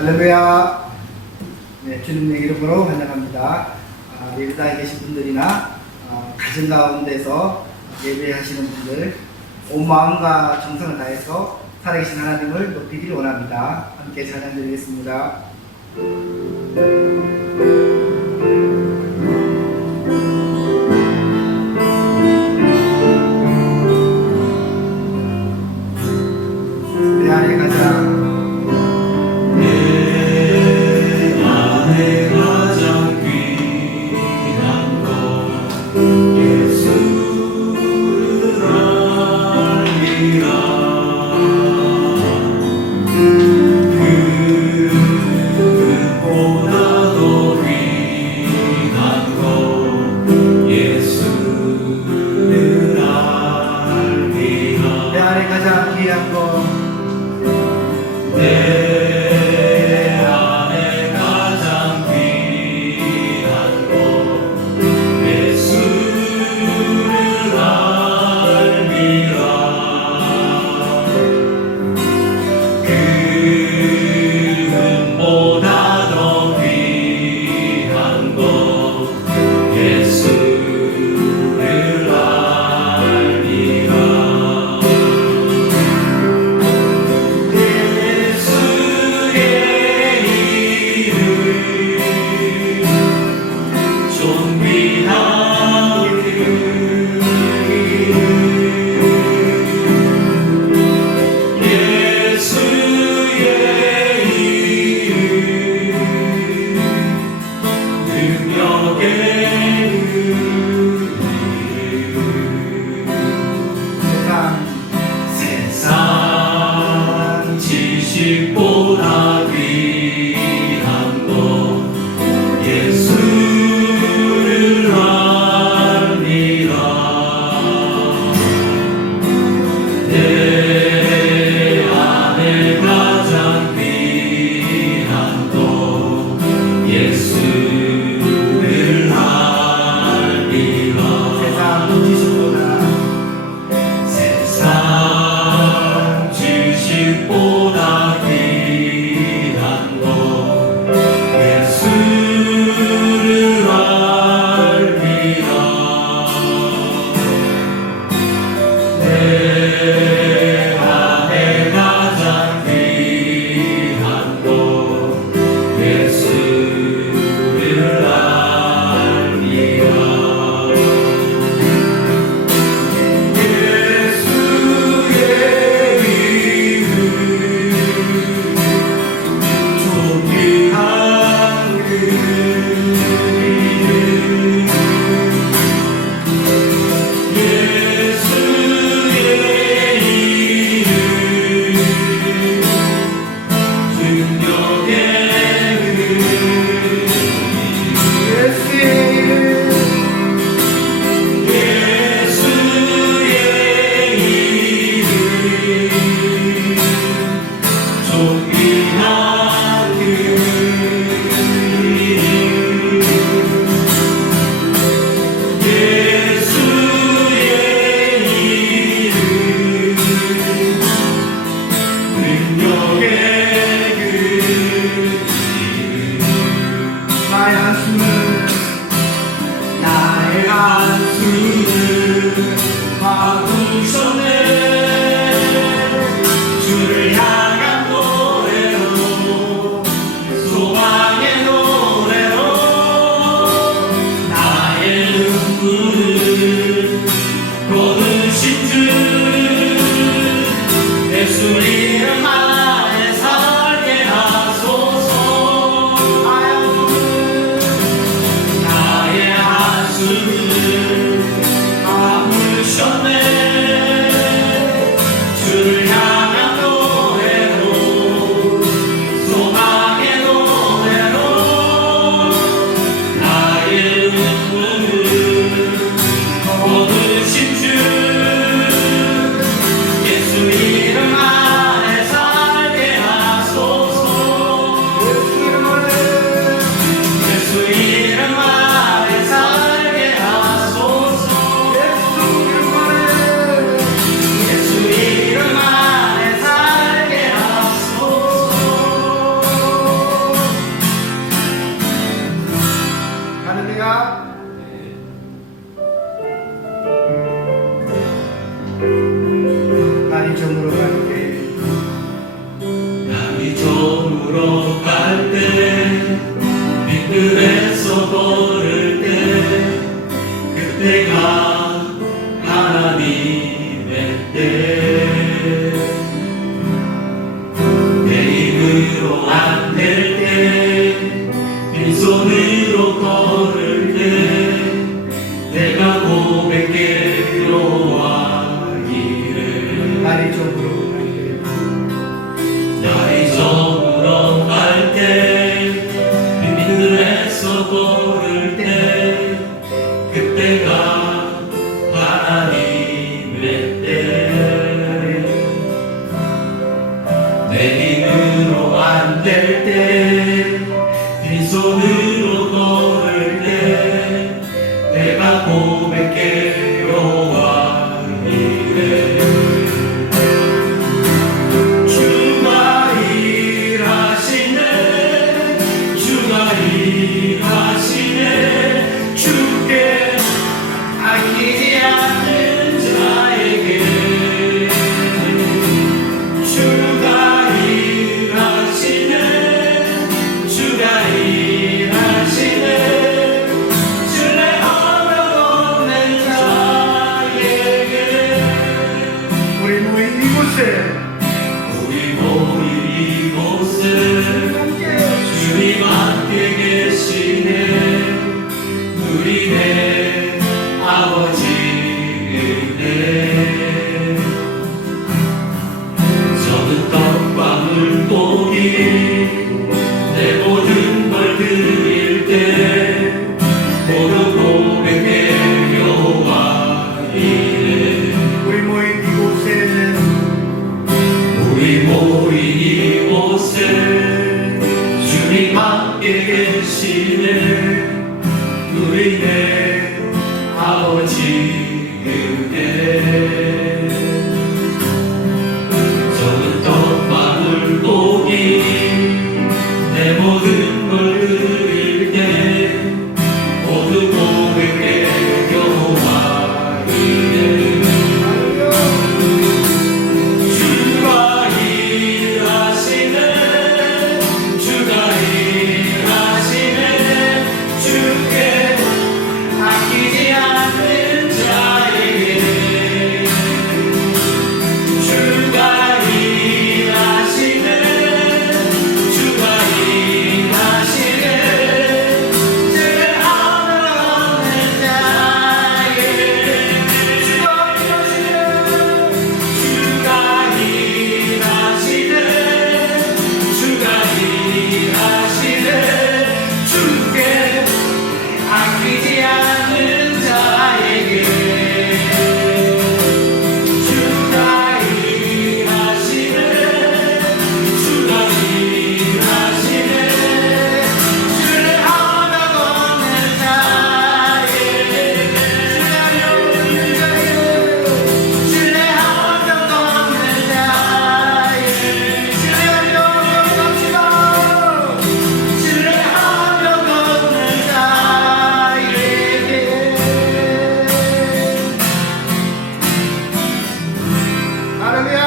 할렐루야. 네, 주님의 이름으로 환영합니다. 예배당에 계신 분들이나 가정 가운데서 예배하시는 분들, 온 마음과 정성을 다해서 살아계신 하나님을 높이기를 원합니다. 함께 찬양 드리겠습니다. 내 안에 가장 주를 향한 노래로 힘으로 안 될 때, 빈손으로 걸을 때, 내가 고백해 여호와 이름. 날이 저물어 날이 저물어 갈 때, 빈들에서 걸을 때, 그때가 하나님의 때. 내 힘으로 안 될 때, 빈손으로 걸을 때, 내가 고백해 여호와 이름. 주가 일하시네, 주가 일하시네, 주께 아끼지 않는 자에게. 주가 일하시네, 주가 일하시네, 신뢰하며 걷는 자에게. 우리 모인 이곳에 우리 모인 이곳에 주님 함께 계시네. 우리 내 아버지 은혜. 저는 떡과 물고기 내 모든 걸 드릴 때, 모두 고백해 여호와 이름. 우리 모인 이곳에 우리 모인 이곳에 주님 함께 계시네. 우리 내 아버지 은혜. 저는 떡과 물고기 내 모든 걸 드릴 때, 모두 고백해 여호와 이름. 주가 일하시네, 주가 일하시네, 주께 아끼지 않는 자에게. 주가 일하시네, 주가 일하시네, 신뢰하며 걷는 자에게. 주가 일하시네, 주가 일하시네, 주께 아끼지 않는 자에게. 주가 일하시네, 주가 일하시네, 신뢰하며 걷는 자에게. 신뢰하며 걷는 자에게. 신뢰하며 갑시다. 신뢰하며 걷는 자에게. 할렐루야.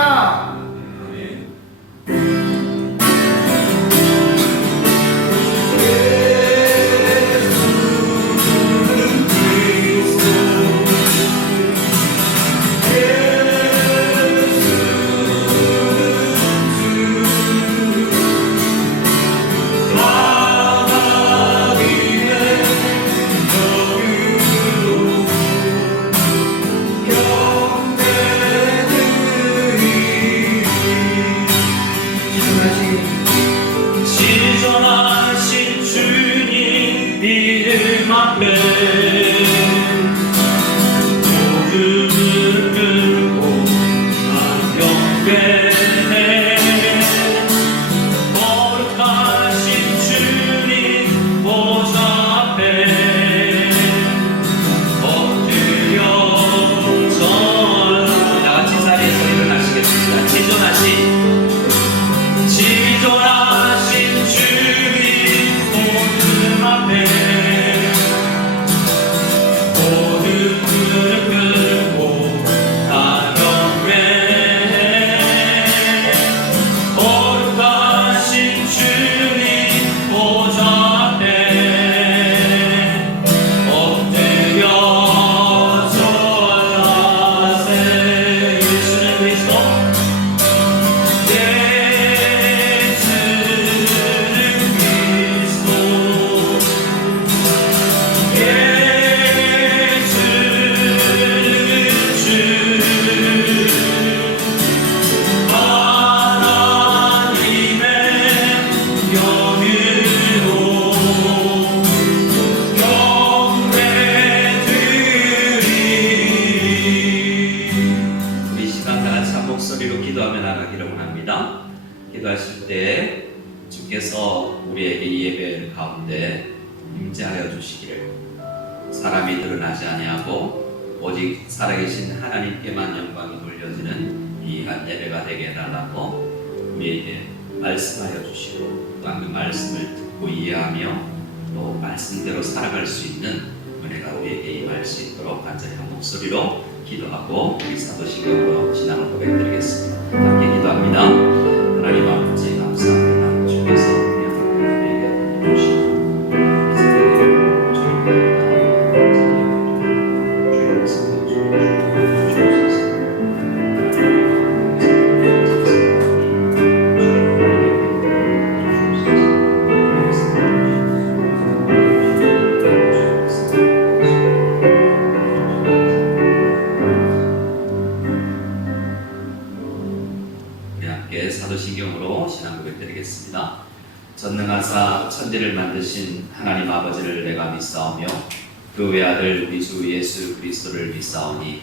지존하신 주님 이름 앞에 모두를 끌고 나 경배해. 거룩하신 주님 보좌 앞에 엎드려 절하라. 나같이 자리에서 일어나시겠습니다. 지존하신 주님 모든 앞에 모두를 끌고 나 경배해. 거룩하신 주님 보좌 앞에 엎드려 절하세. 예수는 그리스도 때에 주께서 우리에게 이 예배 가운데 임재하여 주시기를, 사람이 드러나지 아니하고 오직 살아계신 하나님께만 영광이 돌려지는 귀한 예배가 되게 해달라고 우리에게 말씀하여 주시고, 또한 그 말씀을 듣고 이해하며 또 말씀대로 살아갈 수 있는 은혜가 우리에게 임할 수 있도록 간절히 한 목소리로 기도하고 우리 사도신경으로 신앙을 고백드리겠습니다. 함께 기도합니다. 하나님 아버지 감사합니다. 주께서 우리 하나님에게 주신 이 새벽에 주의 말씀을 주옵소서. 사도신경으로 신앙 고백드리겠습니다. 전능하사 천지를 만드신 하나님 아버지를 내가 믿사오며 그 외아들 우리 주 예수 그리스도를 믿사오니,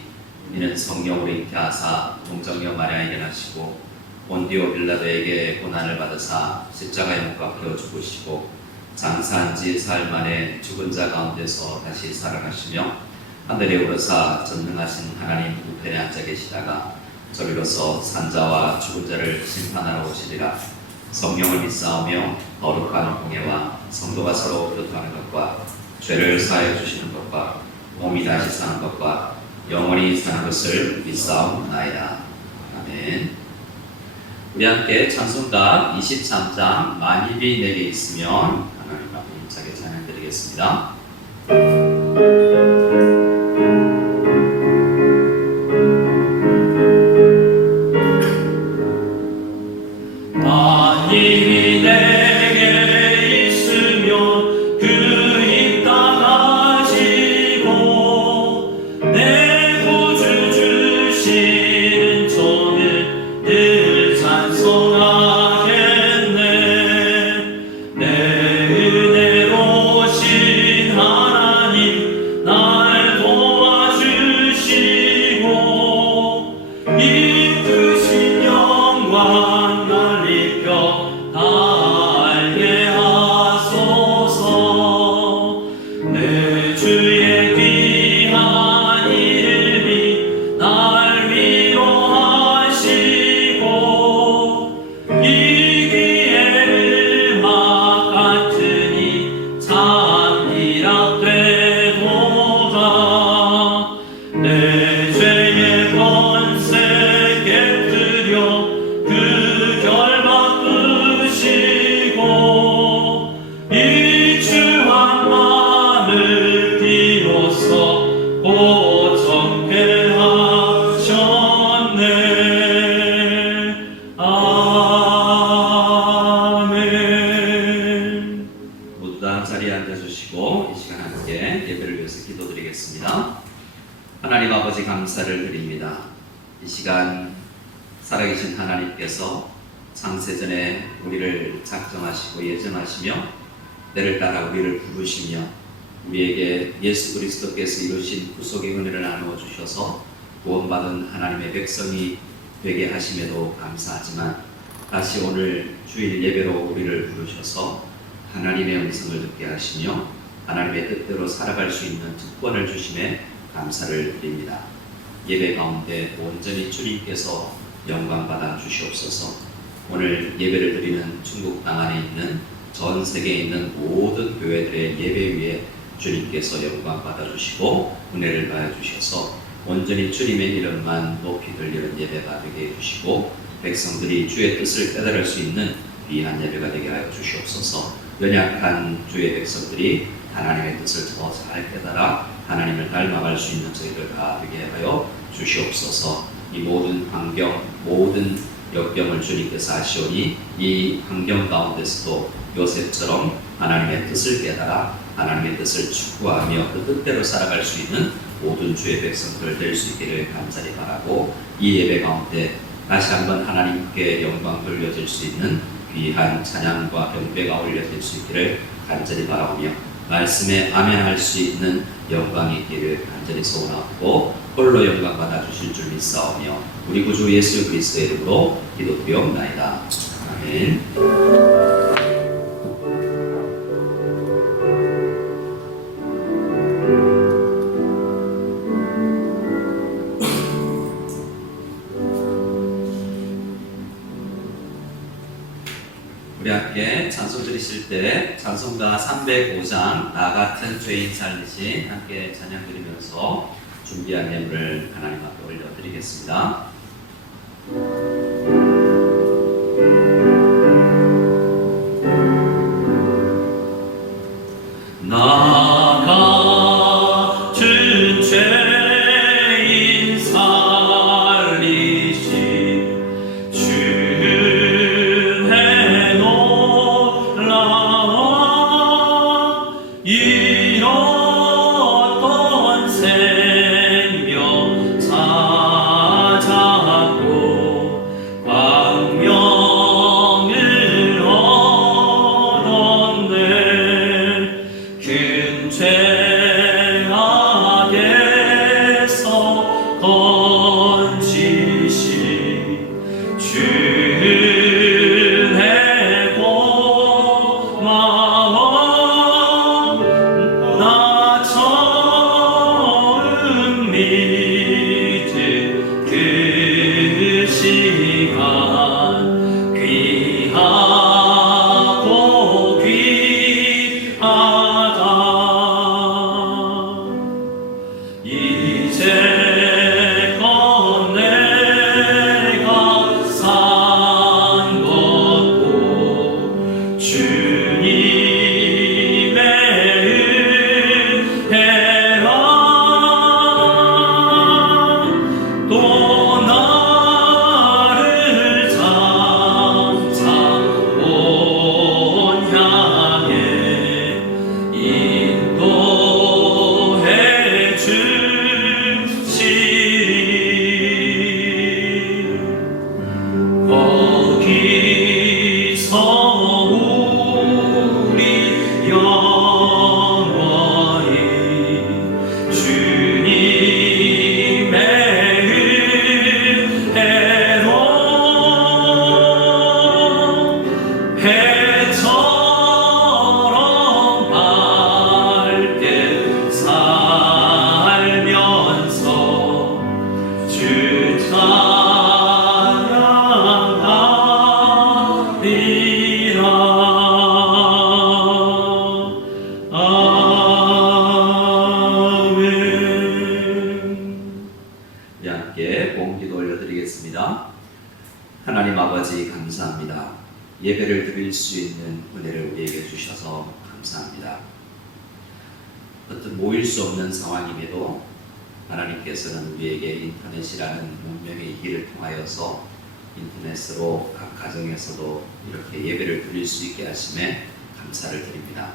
이는 성령으로 잉태하사 동정녀 마리아에게 나시고 본디오 빌라도에게 고난을 받으사 십자가에 못 박혀 죽으시고 장사한 지 사흘 만에 죽은 자 가운데서 다시 살아가시며 하늘에 오르사 전능하신 하나님 우편에 앉아 계시다가 저리로서 산자와 죽은 자를 심판하러 오시리라. 성령을 믿사오며 거룩한 공예와 성도가 서로 교통하는 것과 죄를 사하여 주시는 것과 몸이 다시 사는 것과 영원히 사는 것을 믿사옵나이다. 아멘. 우리 함께 찬송가 23장 만일이 내게 있으면 하나님 앞에 힘차게 찬양드리겠습니다. 만일이 내게 있으면 그 입 닫아지고 내 구주 주시는 종을 늘 찬송하겠네. 내 은혜로우신 하나님 날 도와주시고 이 크신 영광 알게 하소서. 내 주의 귀한 이름이 날 위로하시고 이 귀의 음악 같으니 참 희락되도다. 내 죄의 권세 깨뜨려 그 결박 끄시고 이 주한 마음을 비로소 고정케 하셨네. 아멘. 모두 다 자리에 앉아주시고 이 시간 함께 예배를 위해서 기도드리겠습니다. 하나님 아버지 감사를 드립니다. 이 시간 살아계신 하나님께서 창세전에 우리를 작정하시고 예정하시며 때를 따라 우리를 부르시며 우리에게 예수 그리스도께서 이루신 구속의 은혜를 나누어 주셔서 구원받은 하나님의 백성이 되게 하심에도 감사하지만, 다시 오늘 주일 예배로 우리를 부르셔서 하나님의 음성을 듣게 하시며 하나님의 뜻대로 살아갈 수 있는 특권을 주심에 감사를 드립니다. 예배 가운데 온전히 주님께서 영광 받아 주시옵소서. 오늘 예배를 드리는 중국 땅 안에 있는 전 세계에 있는 모든 교회들의 예배 위에 주님께서 영광 받아 주시고 은혜를 가해 주셔서 온전히 주님의 이름만 높이 들리는 예배가 되게 해 주시고, 백성들이 주의 뜻을 깨달을 수 있는 귀한 예배가 되게 하여 주시옵소서. 연약한 주의 백성들이 하나님의 뜻을 더 잘 깨달아 하나님을 닮아갈 수 있는 저희들 다 되게 하여 주시옵소서. 이 모든 환경, 모든 역경을 주님께서 아시오니 이 환경 가운데서도 요셉처럼 하나님의 뜻을 깨달아 하나님의 뜻을 추구하며 그 뜻대로 살아갈 수 있는 모든 주의 백성들 될 수 있기를 간절히 바라고, 이 예배 가운데 다시 한번 하나님께 영광 돌려질 수 있는 귀한 찬양과 경배가 올려질 수 있기를 간절히 바라오며, 말씀에 아멘할 수 있는 영광이 있기를 간절히 소원하고 홀로 영광 받아 주실 줄 믿사오며 우리 구주 예수 그리스도의 이름으로 기도드리옵나이다. 아멘. 우리 함께 찬송 드리실 때 찬송가 305장 나 같은 죄인 살리신 함께 찬양 드리면서 준비한 예물을 하나님 앞에 올려드리겠습니다. 나 같은 죄인 살리신 주의 놀라워 잃었던 생명 찾았고 광명을 얻었네. 큰 죄악에서 건지신 주의 고마움 나 처음 믿은 그 시간 귀하고 귀하다. 이제껏 내가 산 것도 주님의 은혜라. 또 나를 장차 온 향해 인도해 주시리. 거기서 우리 영원히 주님의 은혜로 해처럼 밝게 살면서 주 찬양하리라. 아멘. 우리 함께 봉기도 올려드리겠습니다. 하나님 아버지 감사합니다. 예배를 드릴 수 있는 은혜를 우리에게 주셔서 감사합니다. 어떤 모일 수 없는 상황임에도 하나님께서는 우리에게 인터넷이라는 문명의 길을 통하여서 인터넷으로 각 가정에서도 이렇게 예배를 드릴 수 있게 하심에 감사를 드립니다.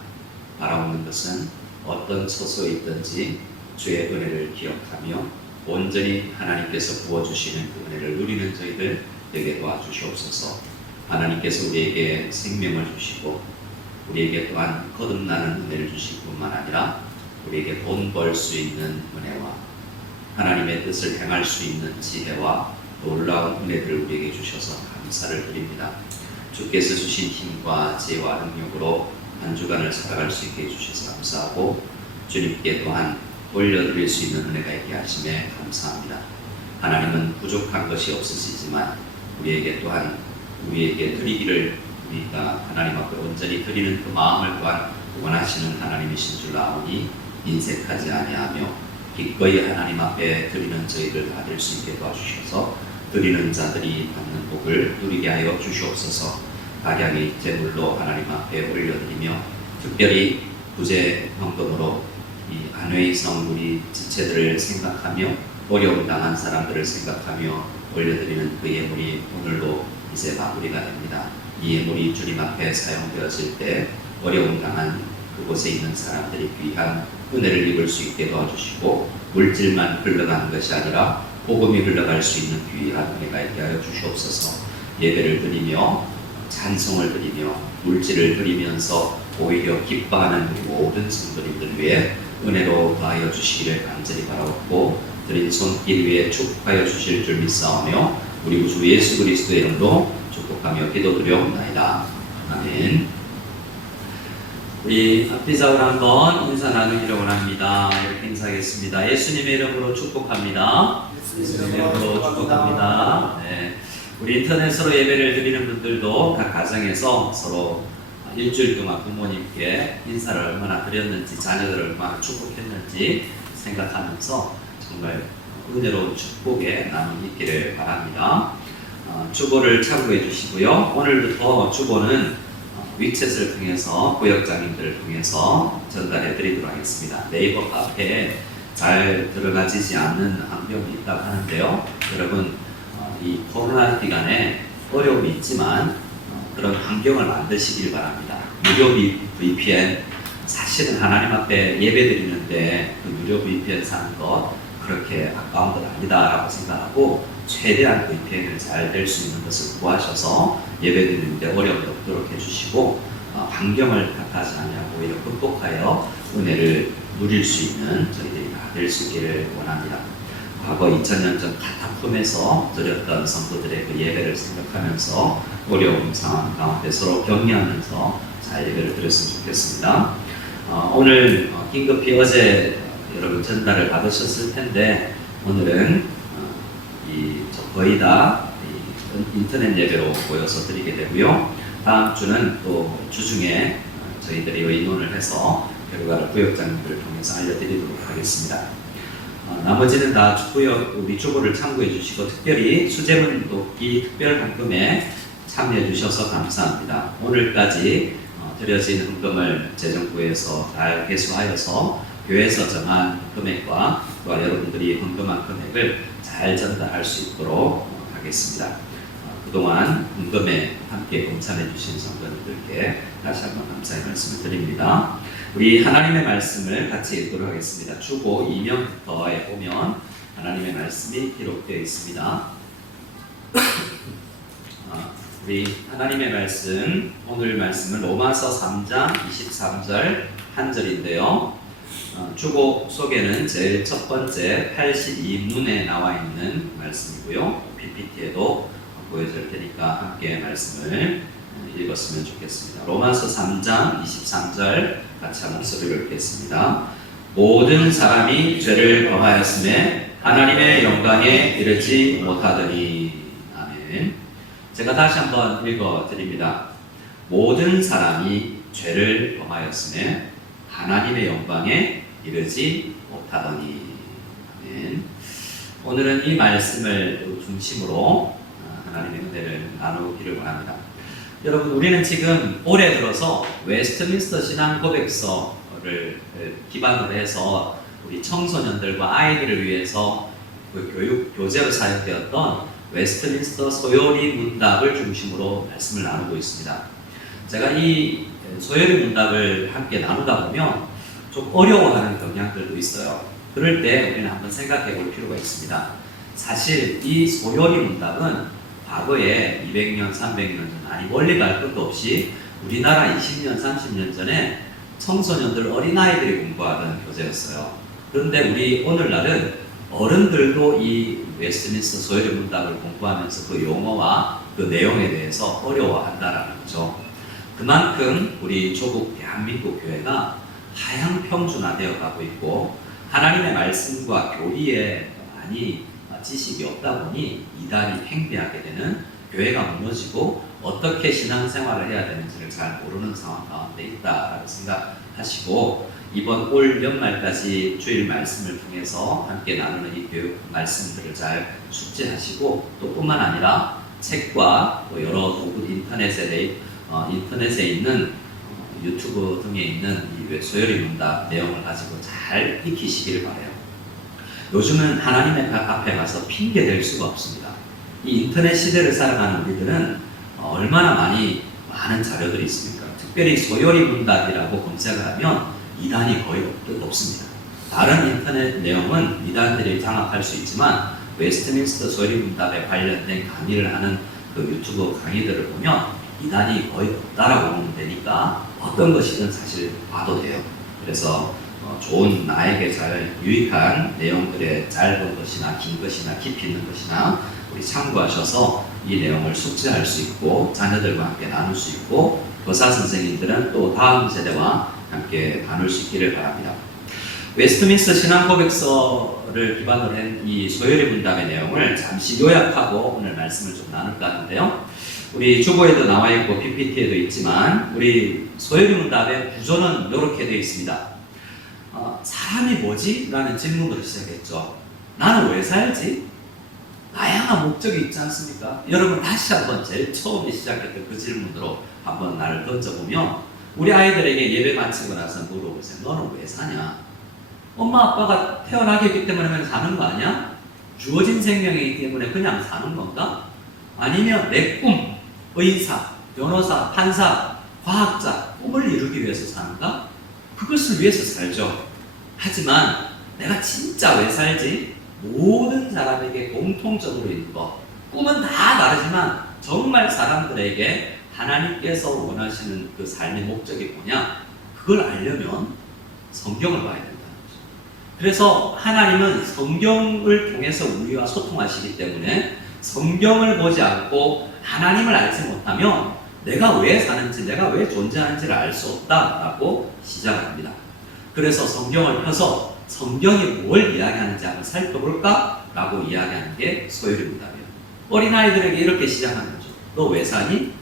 바라오는 것은 어떤 처소에 있든지 주의 은혜를 기억하며 온전히 하나님께서 부어주시는 그 은혜를 누리는 저희들 되게 도와주시옵소서. 하나님께서 우리에게 생명을 주시고 우리에게 또한 거듭나는 은혜를 주실 뿐만 아니라 우리에게 돈 벌 수 있는 은혜와 하나님의 뜻을 행할 수 있는 지혜와 놀라운 은혜들을 우리에게 주셔서 감사를 드립니다. 주께서 주신 힘과 지혜와 능력으로 한 주간을 살아갈 수 있게 해주셔서 감사하고 주님께 또한 올려드릴 수 있는 은혜가 있게 하심에 감사합니다. 하나님은 부족한 것이 없으시지만 우리에게 또한 우리에게 드리기를 우리가 하나님 앞에 온전히 드리는 그 마음을 또한 원하시는 하나님이신 줄 아오니 인색하지 아니하며 기꺼이 하나님 앞에 드리는 저희들 받을 수 있게 도와주셔서 드리는 자들이 받는 복을 누리게 하여 주시옵소서. 각양의 제물로 하나님 앞에 올려드리며 특별히 구제 헌금으로 이 안회성 우리 지체들을 생각하며 어려움 당한 사람들을 생각하며 올려드리는 그 예물이 오늘로 이제 마무리가 됩니다. 이 예물이 주님 앞에 사용되어질 때 어려움 당한 그곳에 있는 사람들이 귀한 은혜를 입을 수 있게 도와주시고 물질만 흘러가는 것이 아니라 복음이 흘러갈 수 있는 귀한 은혜가 있게 하여 주시옵소서. 예배를 드리며 찬송을 드리며 물질을 드리면서 오히려 기뻐하는 모든 성도님들 위해 은혜로 더하여 주시기를 간절히 바라옵고 드린 손길 위에 축복하여 주실 줄 믿사오며 우리 구주 예수 그리스도의 이름으로 축복하며 기도드려옵나이다. 아멘. 우리 앞뒤자울 한번 인사 나누기를 원합니다. 이렇게 인사하겠습니다. 예수님의 이름으로 축복합니다. 예수님의 이름으로 축복합니다. 네. 우리 인터넷으로 예배를 드리는 분들도 각 가정에서 서로 일주일 동안 부모님께 인사를 얼마나 드렸는지, 자녀들을 얼마나 축복했는지 생각하면서 정말 은혜로운 축복의 나눔이 있기를 바랍니다. 주보를 참고해 주시고요. 오늘부터 주보는 위챗을 통해서 구역장님들을 통해서 전달해 드리도록 하겠습니다. 네이버 카페에 잘 들어가지지 않는 환경이 있다고 하는데요. 여러분, 이 코로나 기간에 어려움이 있지만 그런 환경을 만드시길 바랍니다. 무료 VPN, 사실은 하나님 앞에 예배 드리는데 그 무료 VPN 사는 것 그렇게 아까운 것 아니다라고 생각하고 최대한 VPN을 잘 될 수 있는 것을 구하셔서 예배 드리는데 어려움이 없도록 해주시고 환경을 탓하지 아니하고 오히려 극복하여 은혜를 누릴 수 있는 저희들이 다 될 수 있기를 원합니다. 과거 2000년 전 카타콤에서 드렸던 성도들의 그 예배를 생각하면서 어려운 상황 가운데 서로 격려하면서 잘 예배를 드렸으면 좋겠습니다. 오늘 긴급히 어제 여러분 전달을 받으셨을 텐데 오늘은 거의 다 인터넷 예배로 모여서 드리게 되고요. 다음 주는 또 주중에 저희들이 의논을 해서 결과를 구역장님들을 통해서 알려드리도록 하겠습니다. 나머지는 다 우리 주보를 참고해 주시고 특별히 수제문 돕기 특별 헌금에 참여해 주셔서 감사합니다. 오늘까지 드려진 헌금을 재정부에서 잘 회수하여서 교회에서 정한 금액과 또한 여러분들이 헌금한 금액을 잘 전달할 수 있도록 하겠습니다. 그동안 헌금에 함께 동참해 주신 성도님들께 다시 한번 감사의 말씀을 드립니다. 우리 하나님의 말씀을 같이 읽도록 하겠습니다. 주보 2면부터에 보면 하나님의 말씀이 기록되어 있습니다. 우리 하나님의 말씀, 오늘 말씀은 로마서 3장 23절 한 절인데요. 주보 속에는 제일 첫 번째 82문에 나와 있는 말씀이고요. PPT에도 보여줄 테니까 함께 말씀을 읽었으면 좋겠습니다. 로마서 3장 23절 같이 한 목소리로 읽겠습니다. 모든 사람이 죄를 범하였음에 하나님의 영광에 이르지 못하더니. 아멘. 제가 다시 한번 읽어드립니다. 모든 사람이 죄를 범하였음에 하나님의 영광에 이르지 못하더니. 아멘. 오늘은 이 말씀을 중심으로 하나님의 은혜를 나누기를 원합니다. 여러분, 우리는 지금 올해 들어서 웨스트민스터 신앙 고백서를 기반으로 해서 우리 청소년들과 아이들을 위해서 그 교육 교재로 사용되었던 웨스트민스터 소요리 문답을 중심으로 말씀을 나누고 있습니다. 제가 이 소요리 문답을 함께 나누다 보면 좀 어려워하는 경향들도 있어요. 그럴 때 우리는 한번 생각해 볼 필요가 있습니다. 사실 이 소요리 문답은 과거에 200년, 300년 전, 아니 원리 갈 것도 없이 우리나라 20년, 30년 전에 청소년들, 어린아이들이 공부하던 교재였어요. 그런데 우리 오늘날은 어른들도 이 웨스트민스터 소요리 문답을 공부하면서 그 용어와 그 내용에 대해서 어려워한다라는 거죠. 그만큼 우리 조국 대한민국 교회가 하향 평준화되어 가고 있고 하나님의 말씀과 교리에 많이 지식이 없다 보니 이단이 팽배하게 되는, 교회가 무너지고 어떻게 신앙생활을 해야 되는지를 잘 모르는 상황 가운데 있다라고 생각하시고 이번 올 연말까지 주일 말씀을 통해서 함께 나누는 이 교육 말씀들을 잘 숙지하시고 또 뿐만 아니라 책과 또 여러 도구 인터넷에 있는 유튜브 등에 있는 이 소요리 문답 내용을 가지고 잘 익히시길 바라요. 요즘은 하나님의 앞에 가서 핑계 댈 수가 없습니다. 이 인터넷 시대를 살아가는 우리들은 얼마나 많은 자료들이 있습니까? 특별히 소요리 문답이라고 검색을 하면 이단이 거의 없습니다. 다른 인터넷 내용은 이단들이 장악할 수 있지만 웨스트민스터 소요리 문답에 관련된 강의를 하는 그 유튜브 강의들을 보면 이단이 거의 없다라고 보면 되니까 어떤 것이든 사실 봐도 돼요. 그래서 좋은 나에게 잘 유익한 내용들의 짧은 것이나 긴 것이나 깊이 있는 것이나 우리 참고하셔서 이 내용을 숙지할 수 있고 자녀들과 함께 나눌 수 있고 교사 선생님들은 또 다음 세대와 함께 나눌 수 있기를 바랍니다. 웨스트민스터 신앙고백서를 기반으로 한 이 소요리 문답의 내용을 잠시 요약하고 오늘 말씀을 좀 나눌까 하는데요. 우리 주보에도 나와 있고 PPT에도 있지만 우리 소요리 문답의 구조는 이렇게 되어 있습니다. 사람이 뭐지? 라는 질문으로 시작했죠. 나는 왜 살지? 다양한 목적이 있지 않습니까? 여러분 다시 한번 제일 처음에 시작했던 그 질문으로 한번 나를 던져보면 우리 아이들에게 예배 마치고 나서 물어보세요. 너는 왜 사냐? 엄마 아빠가 태어나게 했기 때문에 그냥 사는 거 아니야? 주어진 생명이기 때문에 그냥 사는 건가? 아니면 내 꿈, 의사, 변호사, 판사, 과학자, 꿈을 이루기 위해서 사는가? 그것을 위해서 살죠. 하지만 내가 진짜 왜 살지? 모든 사람에게 공통적으로 있는 것. 꿈은 다 다르지만 정말 사람들에게 하나님께서 원하시는 그 삶의 목적이 뭐냐? 그걸 알려면 성경을 봐야 된다는 거죠. 그래서 하나님은 성경을 통해서 우리와 소통하시기 때문에 성경을 보지 않고 하나님을 알지 못하면 내가 왜 사는지, 내가 왜 존재하는지를 알 수 없다라고 시작합니다. 그래서 성경을 펴서 성경이 뭘 이야기하는지 한번 살펴볼까? 라고 이야기하는 게 소요리 문답이에요. 어린아이들에게 이렇게 시작하는 거죠. 너 왜 사니?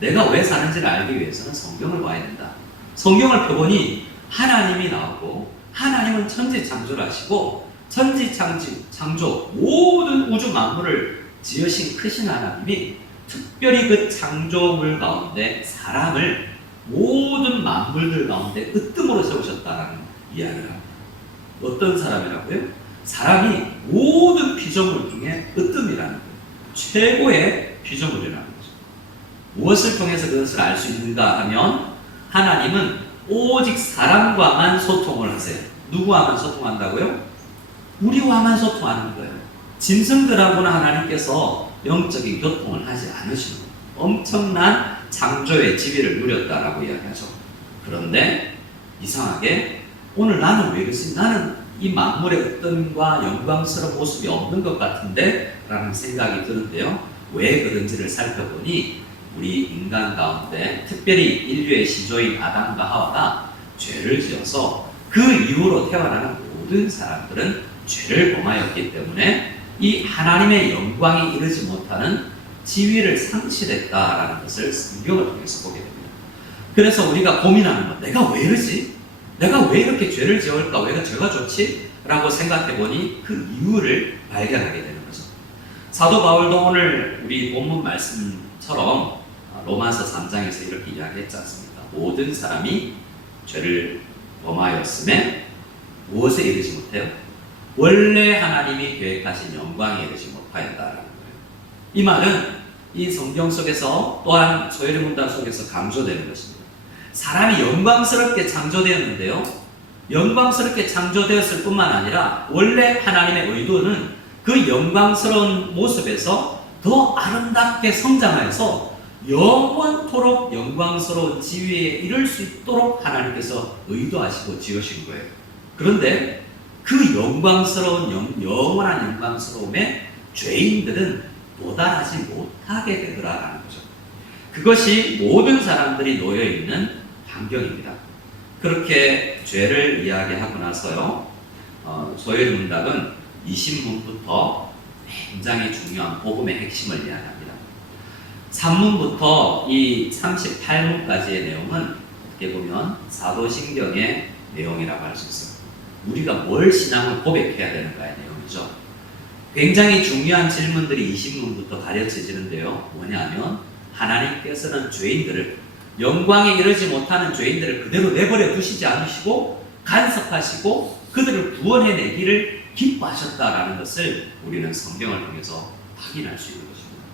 내가 왜 사는지를 알기 위해서는 성경을 봐야 된다. 성경을 펴보니 하나님이 나오고 하나님은 천지창조를 하시고 천지창조 모든 우주 만물을 지으신 크신 하나님이 특별히 그 창조물 가운데 사람을 모든 만물들 가운데 으뜸으로 세우셨다라는 이야기를 합니다. 어떤 사람이라고요? 사람이 모든 피조물 중에 으뜸이라는 거예요. 최고의 피조물이라는 거죠. 무엇을 통해서 그것을 알 수 있는가 하면 하나님은 오직 사람과만 소통을 하세요. 누구와만 소통한다고요? 우리와만 소통하는 거예요. 짐승들하고는 하나님께서 영적인 교통을 하지 않으시는 거예요. 엄청난 창조의 지위를 누렸다라고 이야기하죠. 그런데 이상하게 오늘 나는 왜 그러지? 나는 이 만물의 으뜸과 영광스러운 모습이 없는 것 같은데? 라는 생각이 드는데요. 왜 그런지를 살펴보니 우리 인간 가운데 특별히 인류의 시조인 아담과 하와가 죄를 지어서 그 이후로 태어나는 모든 사람들은 죄를 범하였기 때문에 이 하나님의 영광에 이르지 못하는 지위를 상실했다라는 것을 성경을 통해서 보게 됩니다. 그래서 우리가 고민하는 것, 내가 왜 이러지? 내가 왜 이렇게 죄를 지을까? 왜 죄가 좋지? 라고 생각해 보니 그 이유를 발견하게 되는 거죠. 사도 바울도 오늘 우리 본문 말씀처럼 로마서 3장에서 이렇게 이야기했지 않습니까? 모든 사람이 죄를 범하였음에 무엇에 이르지 못해요? 원래 하나님이 계획하신 영광에 이르지 못하였다라는 거예요. 이 말은 이 성경 속에서 또한 소요리 문답 속에서 강조되는 것입니다. 사람이 영광스럽게 창조되었는데요. 영광스럽게 창조되었을 뿐만 아니라 원래 하나님의 의도는 그 영광스러운 모습에서 더 아름답게 성장하여서 영원토록 영광스러운 지위에 이를 수 있도록 하나님께서 의도하시고 지으신 거예요. 그런데 그 영광스러운 영원한 영광스러움에 죄인들은 도달하지 못하게 되더라라는 거죠. 그것이 모든 사람들이 놓여있는 환경입니다. 그렇게 죄를 이야기하고 나서요, 소요리 문답은 20문부터 굉장히 중요한 복음의 핵심을 이야기합니다. 3문부터 이 38문까지의 내용은 어떻게 보면 사도신경의 내용이라고 할 수 있어요. 우리가 뭘 신앙을 고백해야 되는가의 내용이죠. 굉장히 중요한 질문들이 20문부터 가르쳐지는데요. 뭐냐면 하나님께서는 죄인들을, 영광에 이르지 못하는 죄인들을 그대로 내버려 두시지 않으시고 간섭하시고 그들을 구원해내기를 기뻐하셨다라는 것을 우리는 성경을 통해서 확인할 수 있는 것입니다.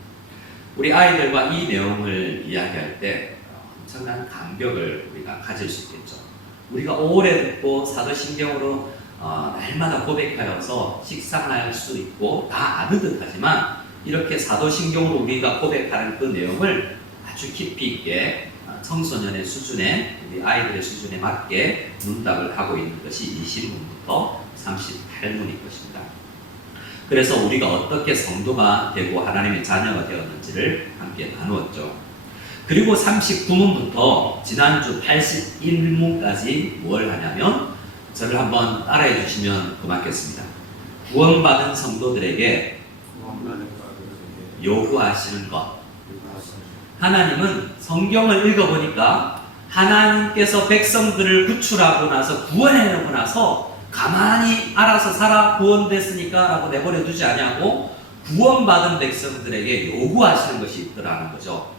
우리 아이들과 이 내용을 이야기할 때 엄청난 감격을 우리가 가질 수 있겠죠. 우리가 오래 듣고 사도신경으로 날마다 고백하여서 식상할 수 있고 다 아는 듯하지만 이렇게 사도신경으로 우리가 고백하는 그 내용을 아주 깊이 있게 청소년의 수준에, 우리 아이들의 수준에 맞게 문답을 하고 있는 것이 20문부터 38문일 것입니다. 그래서 우리가 어떻게 성도가 되고 하나님의 자녀가 되었는지를 함께 나누었죠. 그리고 39문부터 지난주 81문까지 뭘 하냐면 저를 한번 따라해 주시면 고맙겠습니다. 구원받은 성도들에게 요구하시는 것. 하나님은 성경을 읽어보니까 하나님께서 백성들을 구출하고 나서 구원해내고 나서 가만히 알아서 살아 구원됐으니까 라고 내버려 두지 않냐고 구원받은 백성들에게 요구하시는 것이 있더라는 거죠.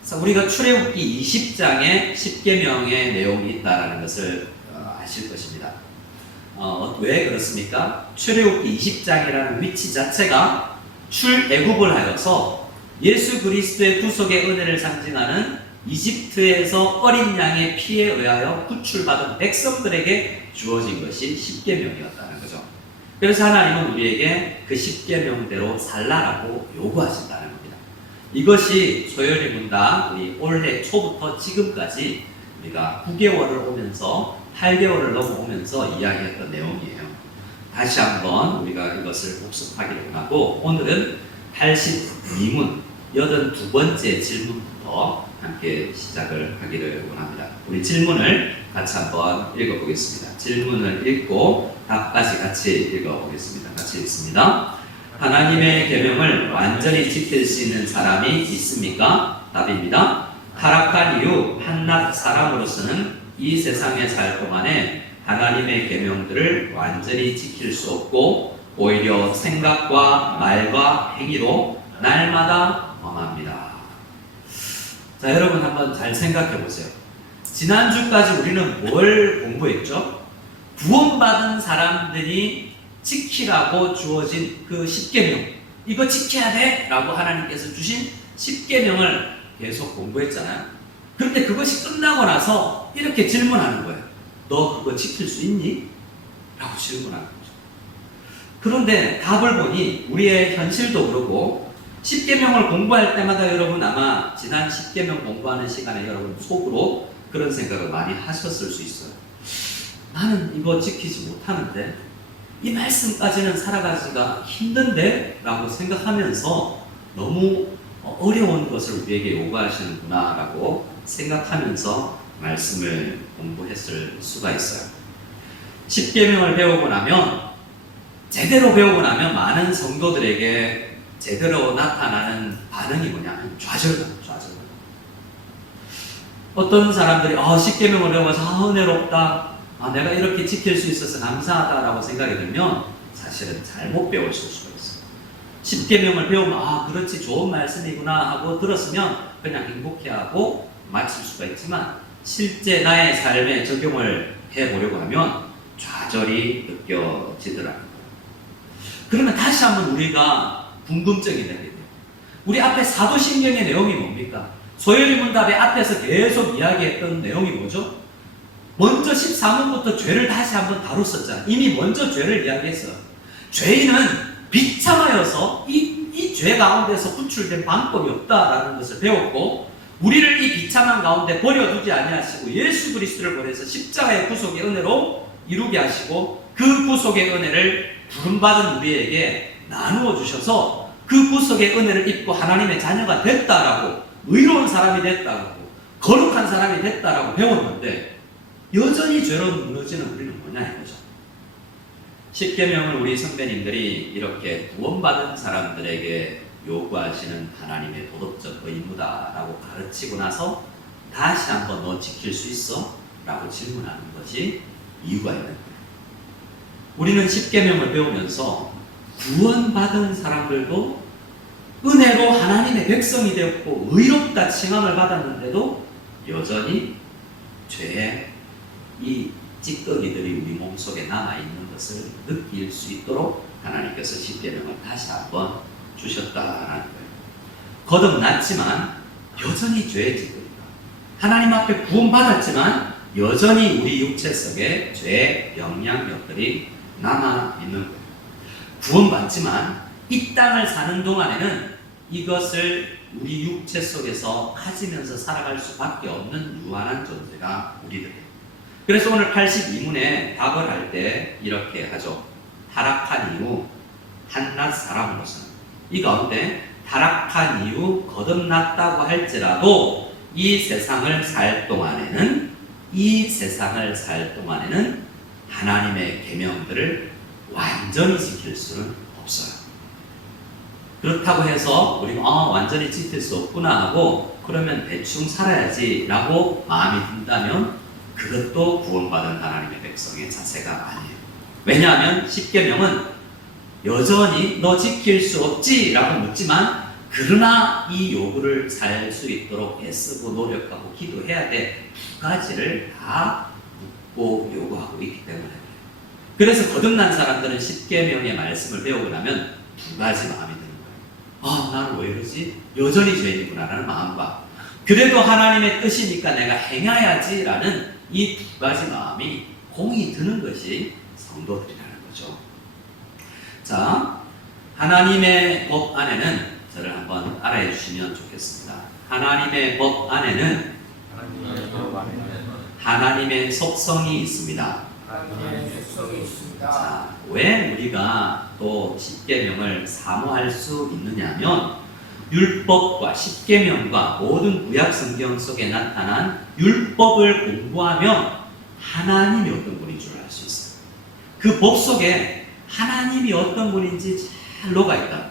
그래서 우리가 출애굽기 20장에 10계명의 내용이 있다는 것을 아실 것입니다. 왜 그렇습니까? 출애굽기 20장이라는 위치 자체가 출애굽을 하여서 예수 그리스도의 구속의 은혜를 상징하는 이집트에서 어린 양의 피에 의하여 구출받은 백성들에게 주어진 것이 10계명이었다는 거죠. 그래서 하나님은 우리에게 그 10계명대로 살라라고 요구하신다는 겁니다. 이것이 소요리 문답 우리 올해 초부터 지금까지 우리가 9개월을 오면서 8개월을 넘어오면서 이야기했던 내용이에요. 다시 한번 우리가 이것을 복습하기를 원하고 오늘은 82문 82번째 질문부터 함께 시작을 하기를 원합니다. 우리 질문을 같이 한번 읽어보겠습니다. 질문을 읽고 답까지 같이 읽어보겠습니다. 같이 읽습니다. 하나님의 계명을 완전히 지킬 수 있는 사람이 있습니까? 답입니다. 타락한 이후 한낱 사람으로서는 이 세상에 살 동안에 하나님의 계명들을 완전히 지킬 수 없고 오히려 생각과 말과 행위로 날마다 범합니다. 자, 여러분 한번 잘 생각해 보세요. 지난주까지 우리는 뭘 공부했죠? 구원받은 사람들이 지키라고 주어진 그 10계명, 이거 지켜야 돼! 라고 하나님께서 주신 10계명을 계속 공부했잖아요. 그런데 그것이 끝나고 나서 이렇게 질문하는 거예요. 너 그거 지킬 수 있니? 라고 질문하는 거죠. 그런데 답을 보니 우리의 현실도 그렇고 10계명을 공부할 때마다 여러분 아마 지난 10계명 공부하는 시간에 여러분 속으로 그런 생각을 많이 하셨을 수 있어요. 나는 이거 지키지 못하는데 이 말씀까지는 살아가기가 힘든데? 라고 생각하면서 너무 어려운 것을 우리에게 요구하시는구나 라고 생각하면서 말씀을 공부했을 수가 있어요. 10계명을 배우고 나면 제대로 배우고 나면 많은 성도들에게 제대로 나타나는 반응이 뭐냐면 좌절감. 어떤 사람들이 10계명을 배워서 은혜롭다, 내가 이렇게 지킬 수 있어서 감사하다라고 생각이 들면 사실은 잘못 배웠을 수가 있어요. 10계명을 배우면 그렇지 좋은 말씀이구나 하고 들었으면 그냥 행복해하고 마칠 수가 있지만 실제 나의 삶에 적용을 해보려고 하면 좌절이 느껴지더라고요. 그러면 다시 한번 우리가 궁금증이 되게 돼요. 우리 앞에 사도신경의 내용이 뭡니까? 소요리 문답의 앞에서 계속 이야기했던 내용이 뭐죠? 먼저 14문부터 죄를 다시 한번 다뤘었잖아요. 이미 먼저 죄를 이야기했어요. 죄인은 비참하여서 이 죄 가운데서 구출된 방법이 없다라는 것을 배웠고 우리를 이 비참한 가운데 버려두지 아니하시고 예수 그리스도를 보내서 십자가의 구속의 은혜로 이루게 하시고 그 구속의 은혜를 부름받은 우리에게 나누어 주셔서 그 구속의 은혜를 입고 하나님의 자녀가 됐다라고 의로운 사람이 됐다라고 거룩한 사람이 됐다라고 배웠는데 여전히 죄로 무너지는 우리는 뭐냐 이거죠. 10계명을 우리 선배님들이 이렇게 구원받은 사람들에게 요구하시는 하나님의 도덕적 의무다라고 가르치고 나서 다시 한번 너 지킬 수 있어? 라고 질문하는 것이 이유가 있는 거예요. 우리는 10계명을 배우면서 구원받은 사람들도 은혜로 하나님의 백성이 되었고 의롭다 칭함을 받았는데도 여전히 죄의 이 찌꺼기들이 우리 몸속에 남아있는 것을 느낄 수 있도록 하나님께서 10계명을 다시 한번 주셨다라는 거예요. 거듭났지만 여전히 죄의 찌꺼기가 하나님 앞에 구원받았지만 여전히 우리 육체 속에 죄의 영향력들이 남아있는 거예요. 구원받지만 이 땅을 사는 동안에는 이것을 우리 육체 속에서 가지면서 살아갈 수밖에 없는 유한한 존재가 우리들이에요. 그래서 오늘 82문에 답을 할 때 이렇게 하죠. 타락한 이후 한낱 사람으로서는 이 가운데 타락한 이후 거듭났다고 할지라도 이 세상을 살 동안에는 하나님의 계명들을 완전히 지킬 수는 없어요. 그렇다고 해서 우리가 완전히 지킬 수 없구나 하고 그러면 대충 살아야지 라고 마음이 든다면 그것도 구원받은 하나님의 백성의 자세가 아니에요. 왜냐하면 십계명은 여전히 너 지킬 수 없지 라고 묻지만 그러나 이 요구를 살 수 있도록 애쓰고 노력하고 기도해야 돼. 두 가지를 다 묻고 요구하고 있기 때문에 그래서 거듭난 사람들은 십계명의 말씀을 배우고 나면 두 가지 마음이 드는 거예요. 나는 왜 이러지? 여전히 죄인이구나 라는 마음과 그래도 하나님의 뜻이니까 내가 행해야지 라는 이 두 가지 마음이 공이 드는 것이 성도들이라는 거죠. 자, 하나님의 법 안에는 저를 한번 알아해 주시면 좋겠습니다. 하나님의 법 안에는 하나님의 속성이 있습니다. 자, 왜 우리가 또 십계명을 사모할 수 있느냐면 율법과 십계명과 모든 구약 성경 속에 나타난 율법을 공부하면 하나님이 어떤 분인 줄 알 수 있어요. 그 법 속에 하나님이 어떤 분인지 잘 녹아 있다는 거예요.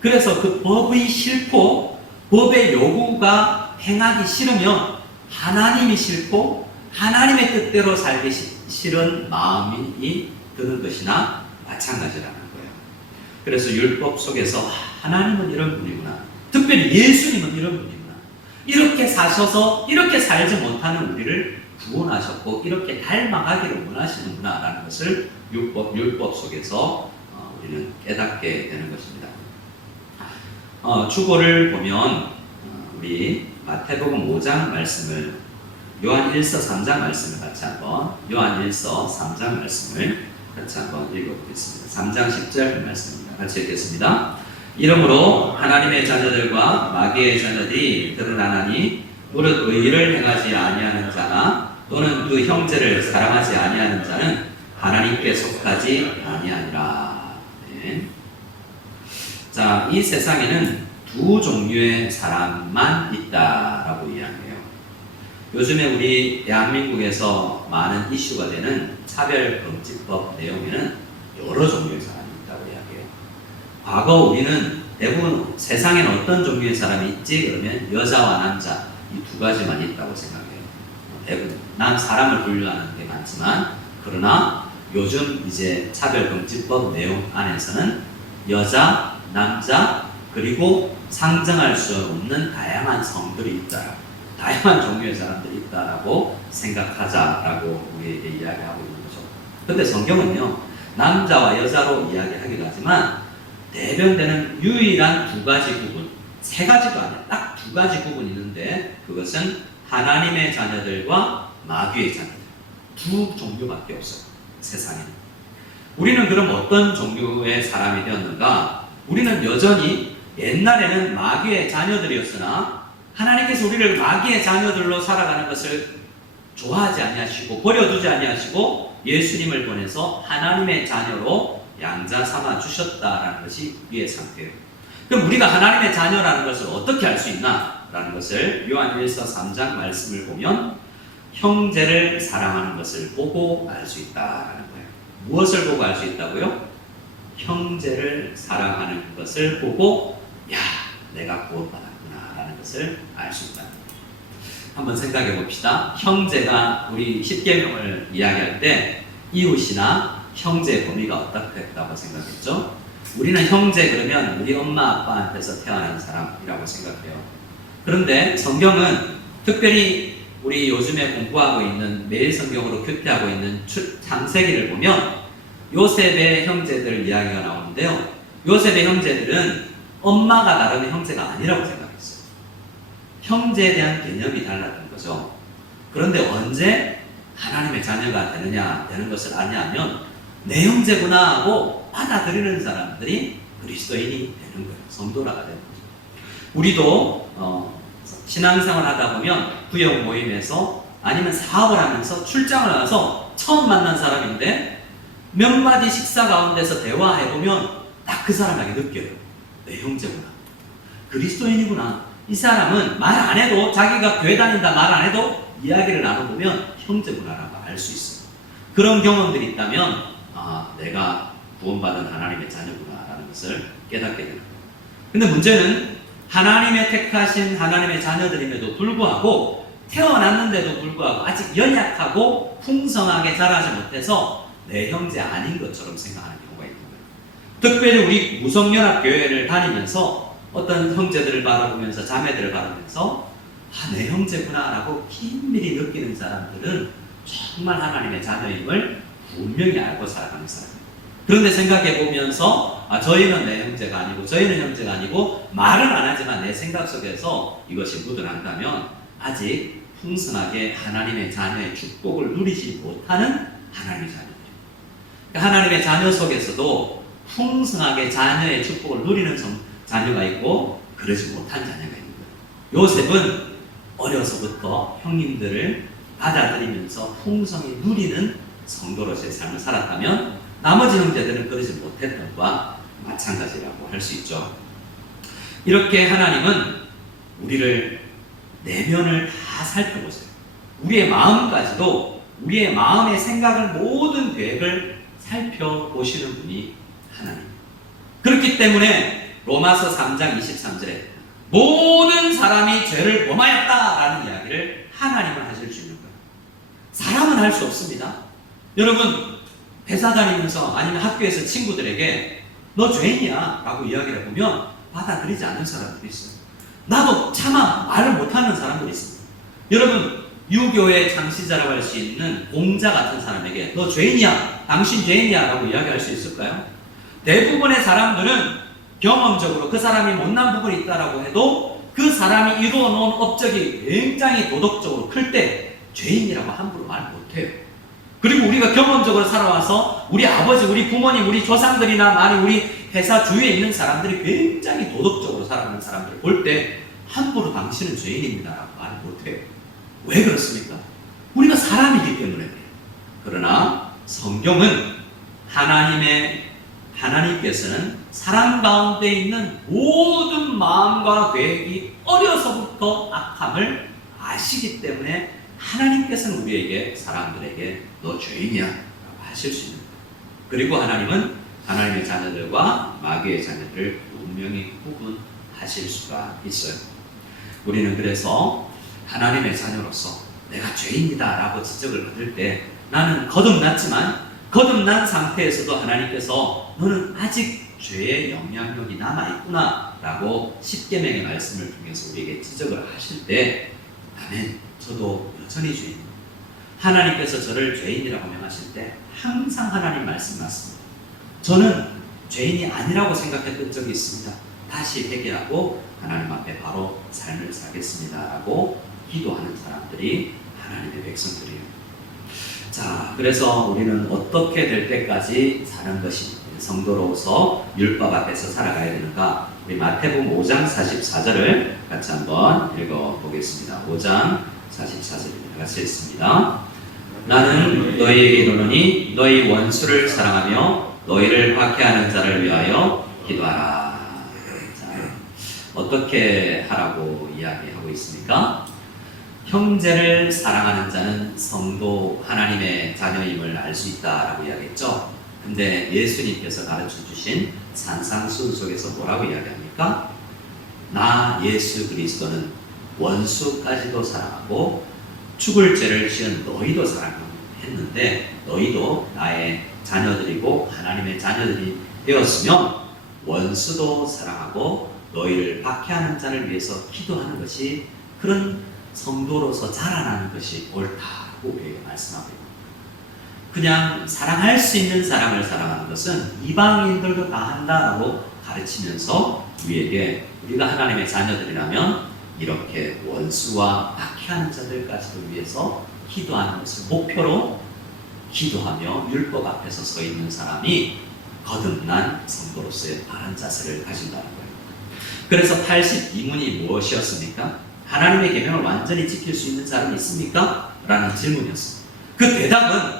그래서 그 법의 싫고 법의 요구가 행하기 싫으면 하나님이 싫고 하나님의 뜻대로 살기 싫은 마음이 드는 것이나 마찬가지라는 거예요. 그래서 율법 속에서 하나님은 이런 분이구나. 특별히 예수님은 이런 분이구나. 이렇게 사셔서 이렇게 살지 못하는 우리를 구원하셨고 이렇게 닮아가기를 원하시는구나 라는 것을 율법 속에서 우리는 깨닫게 되는 것입니다. 주보를 보면 우리 마태복음 5장 말씀을 요한 1서 3장 말씀을 같이 한번 요한 1서 3장 말씀을 같이 한번 읽어보겠습니다. 3장 10절 말씀입니다. 같이 읽겠습니다. 이러므로 하나님의 자녀들과 마귀의 자녀들이 드러나나니 무릇 의를 행하지 아니하는 자나 또는 그 형제를 사랑하지 아니하는 자는 하나님께 속하지 아니하니라. 네. 자, 이 세상에는 두 종류의 사람만 있다라고 이야기해요. 요즘에 우리 대한민국에서 많은 이슈가 되는 차별금지법 내용에는 여러 종류의 사람이 있다고 이야기해요. 과거 우리는 대부분 세상에는 어떤 종류의 사람이 있지? 그러면 여자와 남자 이 두 가지만 있다고 생각해요. 대부분 사람을 분류하는 게 많지만 그러나 요즘 이제 차별금지법 내용 안에서는 여자, 남자 그리고 상정할 수 없는 다양한 성들이 있다. 다양한 종류의 사람들이 있다라고 생각하자라고 우리에게 이야기하고 있는 거죠. 근데 성경은요, 남자와 여자로 이야기하기도 하지만 대변되는 유일한 두 가지 부분, 세 가지도 아니야. 딱 두 가지 부분이 있는데 그것은 하나님의 자녀들과 마귀의 자녀들. 두 종류밖에 없어요. 세상에. 우리는 그럼 어떤 종류의 사람이 되었는가? 우리는 여전히 옛날에는 마귀의 자녀들이었으나 하나님께서 우리를 마귀의 자녀들로 살아가는 것을 좋아하지 아니하시고 버려두지 아니하시고 예수님을 보내서 하나님의 자녀로 양자 삼아 주셨다라는 것이 우리의 상태예요. 그럼 우리가 하나님의 자녀라는 것을 어떻게 알 수 있나라는 것을 요한 1서 3장 말씀을 보면 형제를 사랑하는 것을 보고 알 수 있다라는 거예요. 무엇을 보고 알 수 있다고요? 형제를 사랑하는 것을 보고 야, 내가 구원받았구나라는 것을 알 수 있다. 한번 생각해 봅시다. 형제가 우리 십계명을 이야기할 때 이웃이나 형제의 범위가 어떻다고 생각했죠? 우리는 형제 그러면 우리 엄마 아빠한테서 태어난 사람이라고 생각해요. 그런데 성경은 특별히 우리 요즘에 공부하고 있는 매일 성경으로 큐티하고 있는 창세기를 보면 요셉의 형제들 이야기가 나오는데요. 요셉의 형제들은 엄마가 다른 형제가 아니라고 생각했어요. 형제에 대한 개념이 달랐던 거죠. 그런데 언제 하나님의 자녀가 되는 것을 아냐면 내 형제구나 하고 받아들이는 사람들이 그리스도인이 되는 거예요. 성도라가 되는 거죠. 우리도 신앙생활 하다 보면 구역 모임에서 아니면 사업을 하면서 출장을 가서 처음 만난 사람인데 몇 마디 식사 가운데서 대화해보면 딱 그 사람에게 느껴요. 내 형제구나. 그리스도인이구나. 이 사람은 말 안 해도, 자기가 교회 다닌다 말 안 해도 이야기를 나눠보면 형제구나라고 알 수 있어요. 그런 경험들이 있다면 내가 구원받은 하나님의 자녀구나라는 것을 깨닫게 됩니다. 근데 문제는 하나님의 택하신 하나님의 자녀들임에도 불구하고, 태어났는데도 불구하고 아직 연약하고 풍성하게 자라지 못해서 내 형제 아닌 것처럼 생각하는 경우가 있는 거예요. 특별히 우리 무성연합교회를 다니면서 어떤 형제들을 바라보면서, 자매들을 바라보면서 내 형제구나 라고 긴밀히 느끼는 사람들은 정말 하나님의 자녀임을 분명히 알고 살아가는 사람입니다. 그런데 생각해 보면서 저희는 내 형제가 아니고, 저희는 형제가 아니고, 말은 안 하지만 내 생각 속에서 이것이 묻어난다면 아직 풍성하게 하나님의 자녀의 축복을 누리지 못하는 하나님의 자녀들입니다. 그러니까 하나님의 자녀 속에서도 풍성하게 자녀의 축복을 누리는 자녀가 있고, 그러지 못한 자녀가 있는 거예요. 요셉은 어려서부터 형님들을 받아들이면서 풍성히 누리는 성도로서의 삶을 살았다면, 나머지 형제들은 그러지 못했던 것과 마찬가지라고 할 수 있죠. 이렇게 하나님은 우리를 내면을 다 살펴보세요. 우리의 마음까지도, 우리의 마음의 생각을, 모든 계획을 살펴보시는 분이 하나님. 그렇기 때문에 로마서 3장 23절에 모든 사람이 죄를 범하였다라는 이야기를 하나님은 하실 수 있는 거예요. 사람은 할 수 없습니다. 여러분, 회사 다니면서 아니면 학교에서 친구들에게 너 죄인이야 라고 이야기를 해보면 받아들이지 않는 사람들이 있어요. 나도 차마 말을 못하는 사람들이 있습니다. 여러분, 유교의 창시자라고 할 수 있는 공자 같은 사람에게 너 죄인이야, 당신 죄인이야 라고 이야기할 수 있을까요? 대부분의 사람들은 경험적으로 그 사람이 못난 부분이 있다라고 해도 그 사람이 이루어 놓은 업적이 굉장히 도덕적으로 클 때 죄인이라고 함부로 말 못해요. 그리고 우리가 경험적으로 살아와서 우리 아버지, 우리 부모님, 우리 조상들이나 많이 우리 회사 주위에 있는 사람들이 굉장히 도덕적으로 살아가는 사람들을 볼 때 함부로 당신은 죄인입니다라고 말 못해요. 왜 그렇습니까? 우리가 사람이기 때문에 그래요. 그러나 성경은 하나님께서는 사람 가운데 있는 모든 마음과 계획이 어려서부터 악함을 아시기 때문에 하나님께서는 우리에게, 사람들에게 너 죄인이야 라고 하실 수 있는 거예요. 그리고 하나님은 하나님의 자녀들과 마귀의 자녀들을 분명히 구분하실 수가 있어요. 우리는 그래서 하나님의 자녀로서 내가 죄인이다 라고 지적을 받을 때 나는 거듭났지만, 거듭난 상태에서도 하나님께서 너는 아직 죄의 영향력이 남아있구나 라고 십계명의 말씀을 통해서 우리에게 지적을 하실 때, 아멘, 저도 여전히 죄인입니다. 하나님께서 저를 죄인이라고 명하실 때 항상 하나님 말씀 맞습니다. 저는 죄인이 아니라고 생각했던 적이 있습니다. 다시 회개하고 하나님 앞에 바로 삶을 살겠습니다 라고 기도하는 사람들이 하나님의 백성들이에요. 자, 그래서 우리는 어떻게 될 때까지 사는 것이, 성도로서 율법 앞에서 살아가야 되는가? 우리 마태복음 5장 44절을 같이 한번 읽어보겠습니다. 5장 44절입니다. 같이 읽습니다. 나는 너희에게 이르노니 너희 원수를 사랑하며 너희를 박해하는 자를 위하여 기도하라. 자, 어떻게 하라고 이야기하고 있습니까? 형제를 사랑하는 자는 성도 하나님의 자녀임을 알 수 있다라고 이야기했죠. 근데 예수님께서 가르쳐 주신 산상수훈 속에서 뭐라고 이야기합니까? 나 예수 그리스도는 원수까지도 사랑하고 죽을 죄를 지은 너희도 사랑했는데 너희도 나의 자녀들이고 하나님의 자녀들이 되었으면 원수도 사랑하고 너희를 박해하는 자를 위해서 기도하는 것이, 그런 성도로서 자라나는 것이 옳다고 우리에게 말씀하고 있습니다. 그냥 사랑할 수 있는 사람을 사랑하는 것은 이방인들도 다 한다라고 가르치면서 우리에게, 우리가 하나님의 자녀들이라면 이렇게 원수와 박해하는 자들까지도 위해서 기도하는 것을 목표로 기도하며 율법 앞에서 서 있는 사람이 거듭난 성도로서의 바른 자세를 가진다는 거예요. 그래서 82문이 무엇이었습니까? 하나님의 계명을 완전히 지킬 수 있는 사람이 있습니까? 라는 질문이었습니다. 그 대답은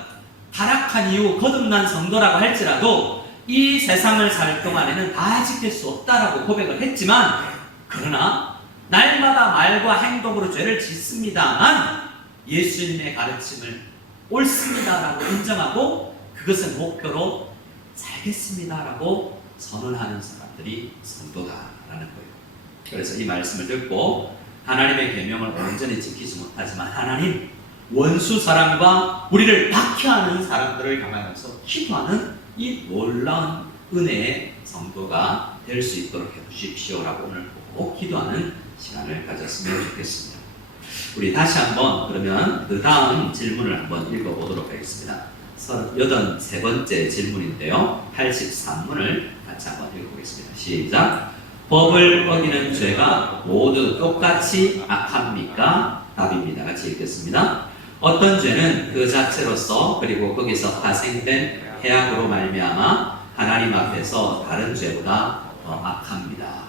타락한 이후 거듭난 성도라고 할지라도 이 세상을 살 동안에는 다 지킬 수 없다라고 고백을 했지만, 그러나 날마다 말과 행동으로 죄를 짓습니다만 예수님의 가르침을 옳습니다라고 인정하고 그것을 목표로 살겠습니다라고 선언하는 사람들이 성도다라는 거예요. 그래서 이 말씀을 듣고 하나님의 계명을 온전히 지키지 못하지만 하나님 원수 사람과 우리를 박해하는 사람들을 향하여서 기도하는 이 놀라운 은혜의 성도가 될 수 있도록 해주십시오라고 오늘 꼭 기도하는 시간을 가졌으면 좋겠습니다. 우리 다시 한번 그러면 그 다음 질문을 한번 읽어보도록 하겠습니다. 83번째 질문인데요. 83문을 같이 한번 읽어보겠습니다. 시작. 법을 어기는 죄가 모두 똑같이 악합니까? 답입니다. 같이 읽겠습니다. 어떤 죄는 그 자체로서 그리고 거기서 파생된 해악으로 말미암아 하나님 앞에서 다른 죄보다 더 악합니다.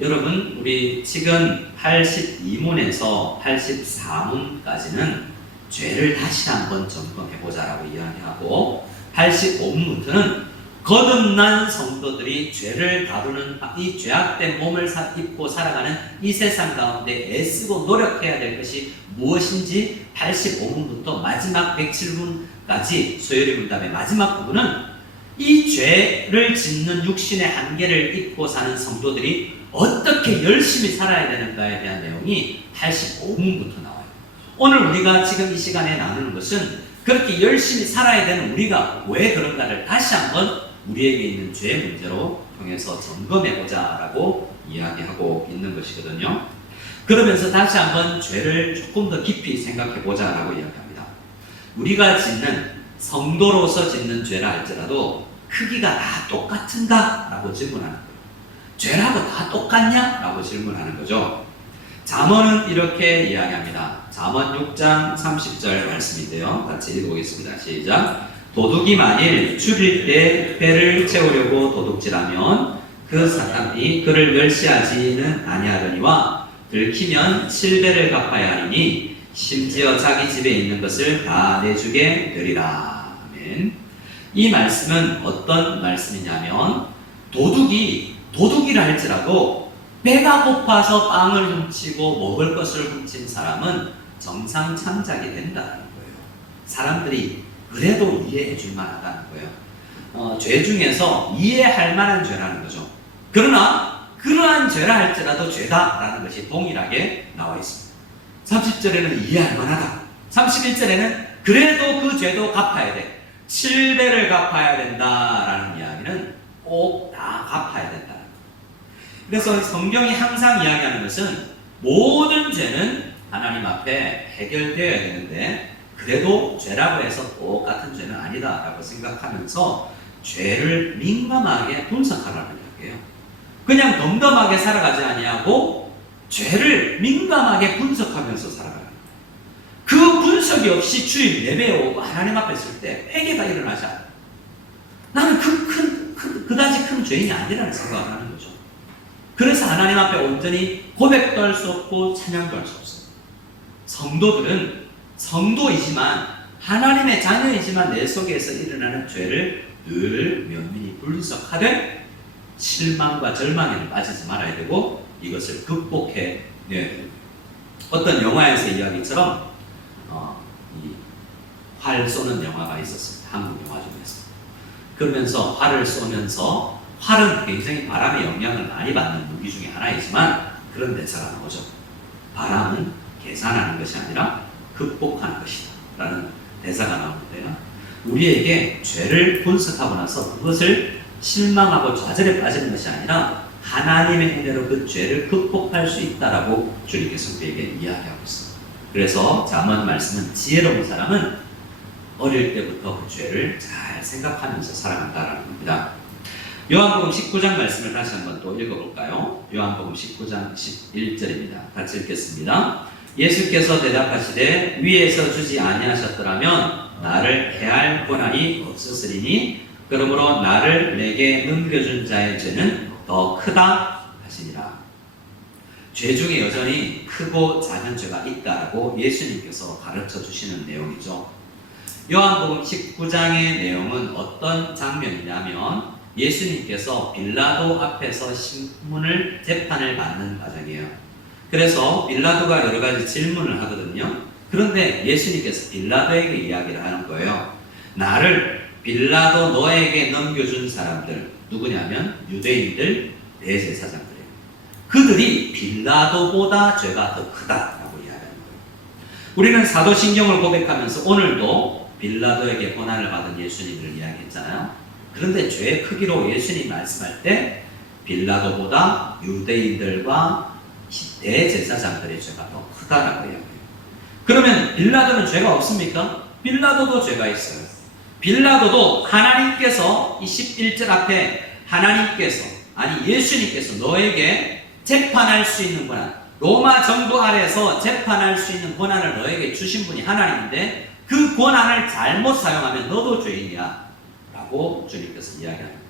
여러분, 우리 지금 82문에서 84문까지는 죄를 다시 한번 점검해보자라고 이야기하고, 85문부터는 거듭난 성도들이 죄를 다루는 이 죄악된 몸을 입고 살아가는 이 세상 가운데 애쓰고 노력해야 될 것이 무엇인지 85문부터 마지막 107문까지 소요리 문답의 마지막 부분은 이 죄를 짓는 육신의 한계를 입고 사는 성도들이 어떻게 열심히 살아야 되는가에 대한 내용이 85문부터 나와요. 오늘 우리가 지금 이 시간에 나누는 것은 그렇게 열심히 살아야 되는 우리가 왜 그런가를 다시 한번 우리에게 있는 죄 문제로 통해서 점검해보자 라고 이야기하고 있는 것이거든요. 그러면서 다시 한번 죄를 조금 더 깊이 생각해보자 라고 이야기합니다. 우리가 짓는, 성도로서 짓는 죄라 할지라도 크기가 다 똑같은가? 라고 질문하는 거예요. 죄라고 다 똑같냐? 라고 질문하는 거죠. 잠언은 이렇게 이야기합니다. 잠언 6장 30절 말씀인데요. 같이 읽어보겠습니다. 시작. 도둑이 만일 줄일 때 배를 채우려고 도둑질하면 그 사람이 그를 멸시하지는 아니하려니와 들키면 7배를 갚아야 하리니 심지어 자기 집에 있는 것을 다 내주게 되리라. 아멘. 이 말씀은 어떤 말씀이냐면 도둑이라 할지라도 배가 고파서 빵을 훔치고 먹을 것을 훔친 사람은 정상 참작이 된다는 거예요. 사람들이 그래도 이해해 줄 만하다는 거예요. 죄 중에서 이해할 만한 죄라는 거죠. 그러나 그러한 죄라 할지라도 죄다라는 것이 동일하게 나와 있습니다. 30절에는 이해할 만하다. 31절에는 그래도 그 죄도 갚아야 돼. 7배를 갚아야 된다라는 이야기는 꼭 다 갚아야 된다는 거예요. 그래서 성경이 항상 이야기하는 것은 모든 죄는 하나님 앞에 해결되어야 되는데 그래도 죄라고 해서 똑같은 죄는 아니다라고 생각하면서 죄를 민감하게 분석하라는 이야기예요. 그냥 덤덤하게 살아가지 아니하고 죄를 민감하게 분석하면서 살아가는 거예요. 그 분석이 없이 주일 예배에 오고 하나님 앞에 있을 때 회개가 일어나지 않아요. 나는 그다지 큰 죄인이 아니라는 생각을 하는 거죠. 그래서 하나님 앞에 온전히 고백도 할 수 없고 찬양도 할 수 없어요. 성도들은 성도이지만 하나님의 자녀이지만 내 속에서 일어나는 죄를 늘 면밀히 분석하되 실망과 절망에는 빠지지 말아야 되고 이것을 극복해 내야 됩니다. 어떤 영화에서 이야기처럼 이 활 쏘는 영화가 있었습니다. 한국 영화 중에서. 그러면서 활을 쏘면서 활은 굉장히 바람의 영향을 많이 받는 무기 중에 하나이지만 그런 대사가 나오죠. 바람은 계산하는 것이 아니라 극복하는 것이다 라는 대사가 나오는데요. 우리에게 죄를 분석하고 나서 그것을 실망하고 좌절에 빠지는 것이 아니라 하나님의 은혜로 그 죄를 극복할 수 있다라고 주님께서 우리에게 이야기하고 있습니다. 그래서 잠언 말씀은 지혜로운 사람은 어릴 때부터 그 죄를 잘 생각하면서 살아간다라는 겁니다. 요한복음 19장 말씀을 다시 한번 또 읽어볼까요? 요한복음 19장 11절입니다. 같이 읽겠습니다. 예수께서 대답하시되 위에서 주지 아니하셨더라면 나를 해할 권한이 없었으리니 그러므로 나를 내게 넘겨준 자의 죄는 더 크다 하시니라. 죄 중에 여전히 크고 작은 죄가 있다라고 예수님께서 가르쳐 주시는 내용이죠. 요한복음 19장의 내용은 어떤 장면이냐면 예수님께서 빌라도 앞에서 재판을 받는 과정이에요. 그래서 빌라도가 여러 가지 질문을 하거든요. 그런데 예수님께서 빌라도에게 이야기를 하는 거예요. 나를 빌라도 너에게 넘겨준 사람들 누구냐면 유대인들, 대제사장들이에요. 그들이 빌라도보다 죄가 더 크다라고 이야기하는 거예요. 우리는 사도신경을 고백하면서 오늘도 빌라도에게 고난을 받은 예수님을 이야기했잖아요. 그런데 죄의 크기로 예수님 말씀할 때 빌라도보다 유대인들과 대제사장들의 죄가 더 크다라고 이야기해요. 그러면 빌라도는 죄가 없습니까? 빌라도도 죄가 있어요. 빌라도도 하나님께서 이 11절 앞에 하나님께서 아니 예수님께서 너에게 재판할 수 있는 권한, 로마 정부 아래에서 재판할 수 있는 권한을 너에게 주신 분이 하나님인데 그 권한을 잘못 사용하면 너도 죄인이야 라고 주님께서 이야기합니다.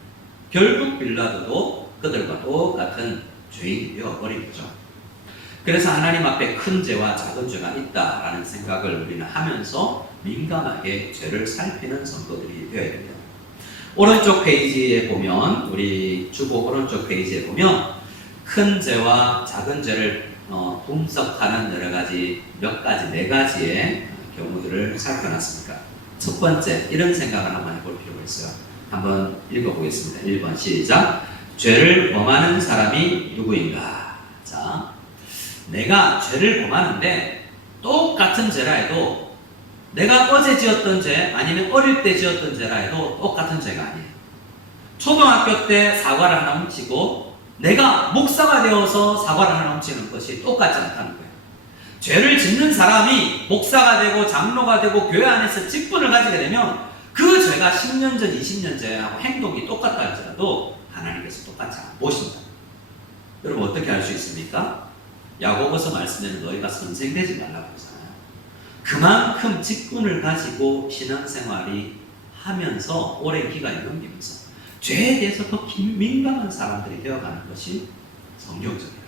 결국 빌라도도 그들과 똑같은 죄인이 되어버린 거죠. 그래서 하나님 앞에 큰 죄와 작은 죄가 있다라는 생각을 우리는 하면서 민감하게 죄를 살피는 성도들이 되어야 됩니다. 오른쪽 페이지에 보면 우리 주보 오른쪽 페이지에 보면 큰 죄와 작은 죄를 분석하는 여러 가지 네 가지의 경우들을 살펴놨습니다. 첫 번째 이런 생각을 한번 해볼 필요가 있어요. 한번 읽어보겠습니다. 1번 시작. 죄를 범하는 사람이 누구인가? 자, 내가 죄를 범하는데 똑같은 죄라 해도 내가 어제 지었던 죄 아니면 어릴 때 지었던 죄라 해도 똑같은 죄가 아니에요. 초등학교 때 사과를 하나 훔치고 내가 목사가 되어서 사과를 하나 훔치는 것이 똑같지 않다는 거예요. 죄를 짓는 사람이 목사가 되고 장로가 되고 교회 안에서 직분을 가지게 되면 그 죄가 10년 전, 20년 전하고 행동이 똑같다 할지라도 하나님께서 똑같이 안 보신다. 여러분 어떻게 알 수 있습니까? 야고보서 말씀에는 너희가 선생되지 말라고 하잖아요. 그만큼 직분을 가지고 신앙생활이 하면서 오랜 기간이 넘기면서 죄에 대해서 더 민감한 사람들이 되어가는 것이 성경적이라는 거예요.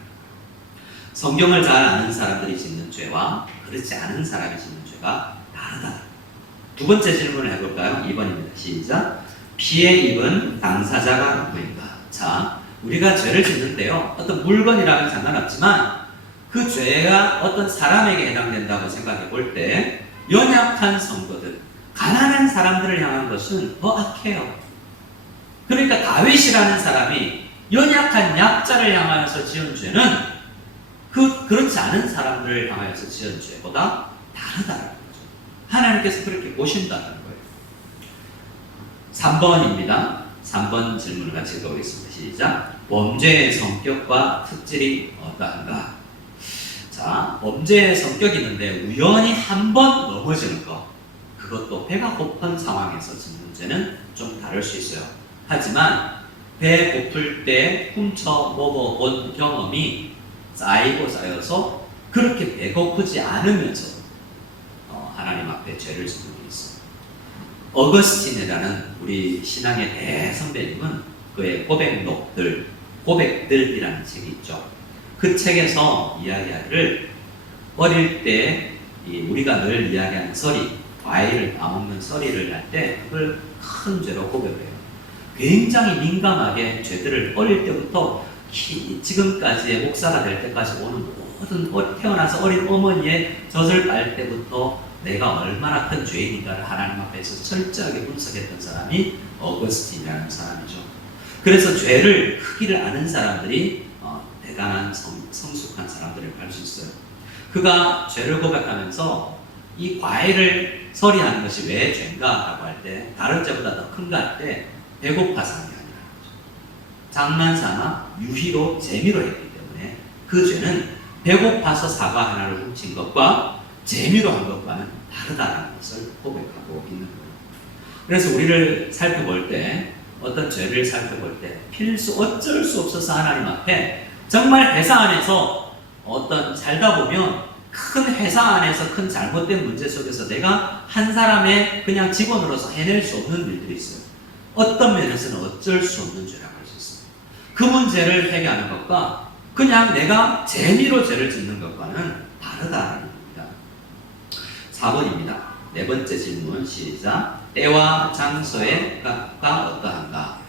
성경을 잘 아는 사람들이 짓는 죄와 그렇지 않은 사람이 짓는 죄가 다르다. 두 번째 질문을 해볼까요? 2번입니다. 시작. 피해 입은 당사자가 누구인가? 자, 우리가 죄를 짓는데요. 어떤 물건이라면 상관없지만 그 죄가 어떤 사람에게 해당된다고 생각해 볼 때 연약한 성도들, 가난한 사람들을 향한 것은 더 악해요. 그러니까 다윗이라는 사람이 연약한 약자를 향하여서 지은 죄는 그렇지 않은 사람들을 향하여서 지은 죄보다 다르다는 거죠. 하나님께서 그렇게 보신다는 거예요. 3번입니다. 3번 질문을 같이 읽어보겠습니다. 시작. 범죄의 성격과 특질이 어떠한가? 자, 범죄의 성격이 있는데 우연히 한 번 넘어지는 것, 그것도 배가 고픈 상황에서 짓는 죄는 좀 다를 수 있어요. 하지만 배 고플 때 훔쳐 먹어본 경험이 쌓이고 쌓여서 그렇게 배고프지 않으면서 하나님 앞에 죄를 짓는 게 있어요. 어거스틴이라는 우리 신앙의 대선배님은 그의 고백들이라는 책이 있죠. 그 책에서 이야기하기를 어릴 때 우리가 늘 이야기하는 서리, 과일을 따먹는 서리를 할 때 그걸 큰 죄로 고백을 해요. 굉장히 민감하게 죄들을 어릴 때부터 지금까지의 목사가 될 때까지 오는 모든 태어나서 어린 어머니의 젖을 빨 때부터 내가 얼마나 큰 죄인인가를 하나님 앞에서 철저하게 분석했던 사람이 어거스틴이라는 사람이죠. 그래서 죄를 크기를 아는 사람들이 대단한 성숙한 사람들을 알 수 있어요. 그가 죄를 고백하면서 이 과일을 서리하는 것이 왜 죄인가 라고 할 때 다른 죄보다 더 큰가 할 때 배고파서 하는 게 아니라는 거죠. 장난삼아 유희로 재미로 했기 때문에 그 죄는 배고파서 사과 하나를 훔친 것과 재미로 한 것과는 다르다는 것을 고백하고 있는 거예요. 그래서 우리를 살펴볼 때 어떤 죄를 살펴볼 때 어쩔 수 없어서 하나님 앞에 정말 회사 안에서 어떤 살다 보면 큰 회사 안에서 큰 잘못된 문제 속에서 내가 한 사람의 그냥 직원으로서 해낼 수 없는 일들이 있어요. 어떤 면에서는 어쩔 수 없는 죄라고 할 수 있어요. 그 문제를 해결하는 것과 그냥 내가 재미로 죄를 짓는 것과는 다르다는 겁니다. 4번입니다. 네 번째 질문 시작. 때와 장소가 어떠한가?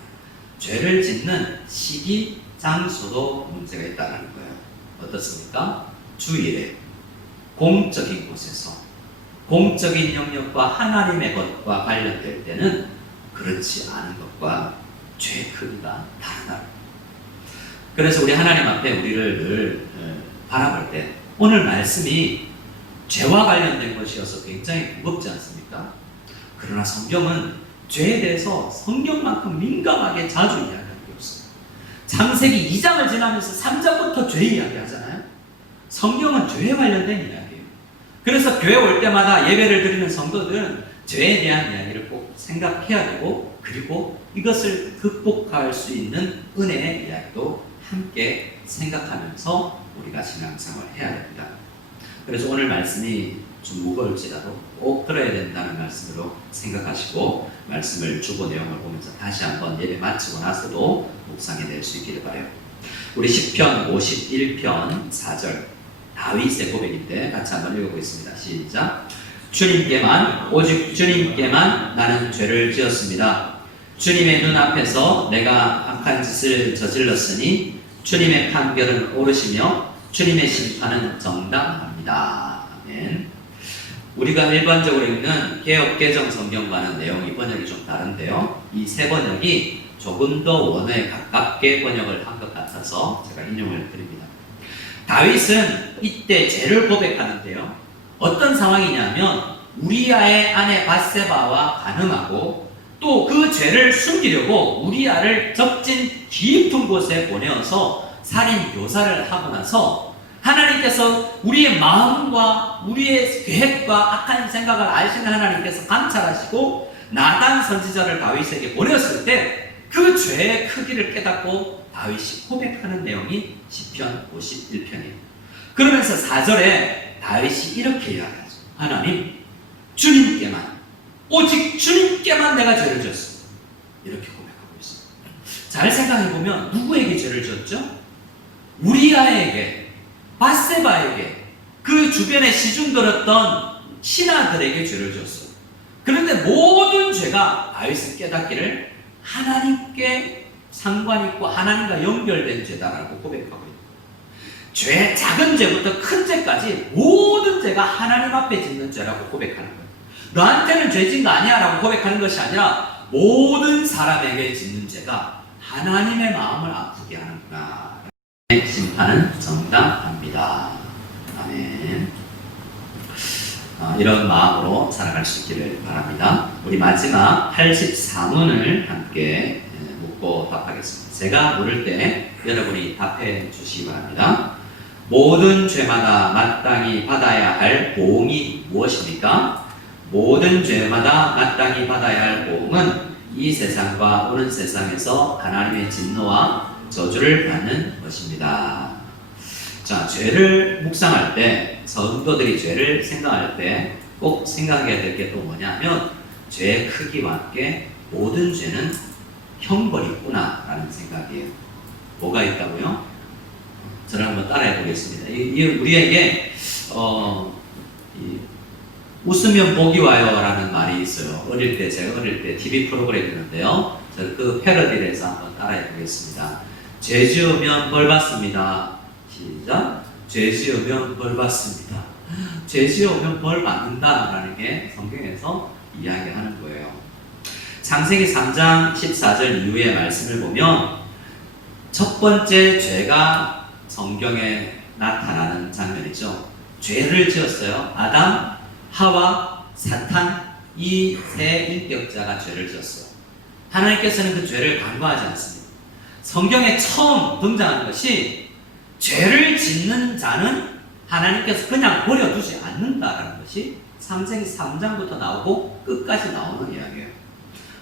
죄를 짓는 시기, 장소도 문제가 있다는 거예요. 어떻습니까? 주일에 공적인 곳에서 공적인 영역과 하나님의 것과 관련될 때는 그렇지 않은 것과 죄의 크기가 다르다. 그래서 우리 하나님 앞에 우리를 늘 바라볼 때 오늘 말씀이 죄와 관련된 것이어서 굉장히 무겁지 않습니까? 그러나 성경은 죄에 대해서 성경만큼 민감하게 자주 이야기하는 게 없어요. 창세기 2장을 지나면서 3장부터 죄 이야기하잖아요. 성경은 죄에 관련된 이야기예요. 그래서 교회 올 때마다 예배를 드리는 성도들은 죄에 대한 이야기를 꼭 생각해야 되고, 그리고 이것을 극복할 수 있는 은혜의 이야기도 함께 생각하면서 우리가 신앙생활을 해야 됩니다. 그래서 오늘 말씀이 좀 무거울지라도 꼭 들어야 된다는 말씀으로 생각하시고 말씀을 주보 내용을 보면서 다시 한번 예배 마치고 나서도 묵상해 낼 수 있기를 바라요. 우리 시편 51편 4절 다윗의 고백인데 같이 한번 읽어보겠습니다. 시작. 주님께만, 오직 주님께만 나는 죄를 지었습니다. 주님의 눈앞에서 내가 악한 짓을 저질렀으니 주님의 판결은 옳으시며 주님의 심판은 정당합니다. 아멘. 우리가 일반적으로 읽는 개역개정 성경과는 내용이 번역이 좀 다른데요. 이 세 번역이 조금 더 원어에 가깝게 번역을 한 것 같아서 제가 인용을 드립니다. 다윗은 이때 죄를 고백하는데요. 어떤 상황이냐면 우리아의 아내 밧세바와 간음하고 또 그 죄를 숨기려고 우리아를 적진 깊은 곳에 보내어서 살인 교사를 하고 나서 하나님께서 우리의 마음과 우리의 계획과 악한 생각을 아시는 하나님께서 관찰하시고 나단 선지자를 다윗에게 보냈을 때 그 죄의 크기를 깨닫고 다윗이 고백하는 내용이 시편 51편이에요. 그러면서 4절에 다윗이 이렇게 이야기하죠. 하나님, 주님께만, 오직 주님께만 내가 죄를 지었습니다. 이렇게 고백하고 있습니다. 잘 생각해보면 누구에게 죄를 지었죠? 우리아에게, 밧세바에게, 그 주변에 시중 들었던 신하들에게 죄를 지었어요. 그런데 모든 죄가 다윗은 깨닫기를 하나님께 상관있고 하나님과 연결된 죄다라고 고백하고 있는 죄, 작은 죄부터 큰 죄까지 모든 죄가 하나님 앞에 짓는 죄라고 고백하는 거예요. 너한테는 죄 진 거 아니야 라고 고백하는 것이 아니라 모든 사람에게 짓는 죄가 하나님의 마음을 아프게 하는구나. 심판은 정당합니다. 아멘. 이런 마음으로 살아갈 수 있기를 바랍니다. 우리 마지막 84문을 함께 묻고 답하겠습니다. 제가 물을 때 여러분이 답해 주시기 바랍니다. 모든 죄마다 마땅히 받아야 할 보응이 무엇입니까? 모든 죄마다 마땅히 받아야 할 보응은 이 세상과 오는 세상에서 하나님의 진노와 저주를 받는 것입니다. 자, 죄를 묵상할 때, 성도들이 죄를 생각할 때 꼭 생각해야 될 게 또 뭐냐면 죄의 크기와 함께 모든 죄는 형벌이 있구나 라는 생각이에요. 뭐가 있다고요? 저를 한번 따라해 보겠습니다. 우리에게 웃으면 복이 와요 라는 말이 있어요. 제가 어릴 때 TV 프로그램이었는데요. 저는 그 패러디를 해서 한번 따라해 보겠습니다. 죄 지으면 벌 받습니다. 시작. 죄 지으면 벌 받습니다. 죄 지으면 벌 받는다 라는 게 성경에서 이야기하는 거예요. 창세기 3장 14절 이후의 말씀을 보면 첫 번째 죄가 성경에 나타나는 장면이죠. 죄를 지었어요. 아담, 하와, 사탄, 이 세 인격자가 죄를 지었어요. 하나님께서는 그 죄를 간과하지 않습니다. 성경에 처음 등장한 것이 죄를 짓는 자는 하나님께서 그냥 버려두지 않는다라는 것이 창세기 3장부터 나오고 끝까지 나오는 이야기예요.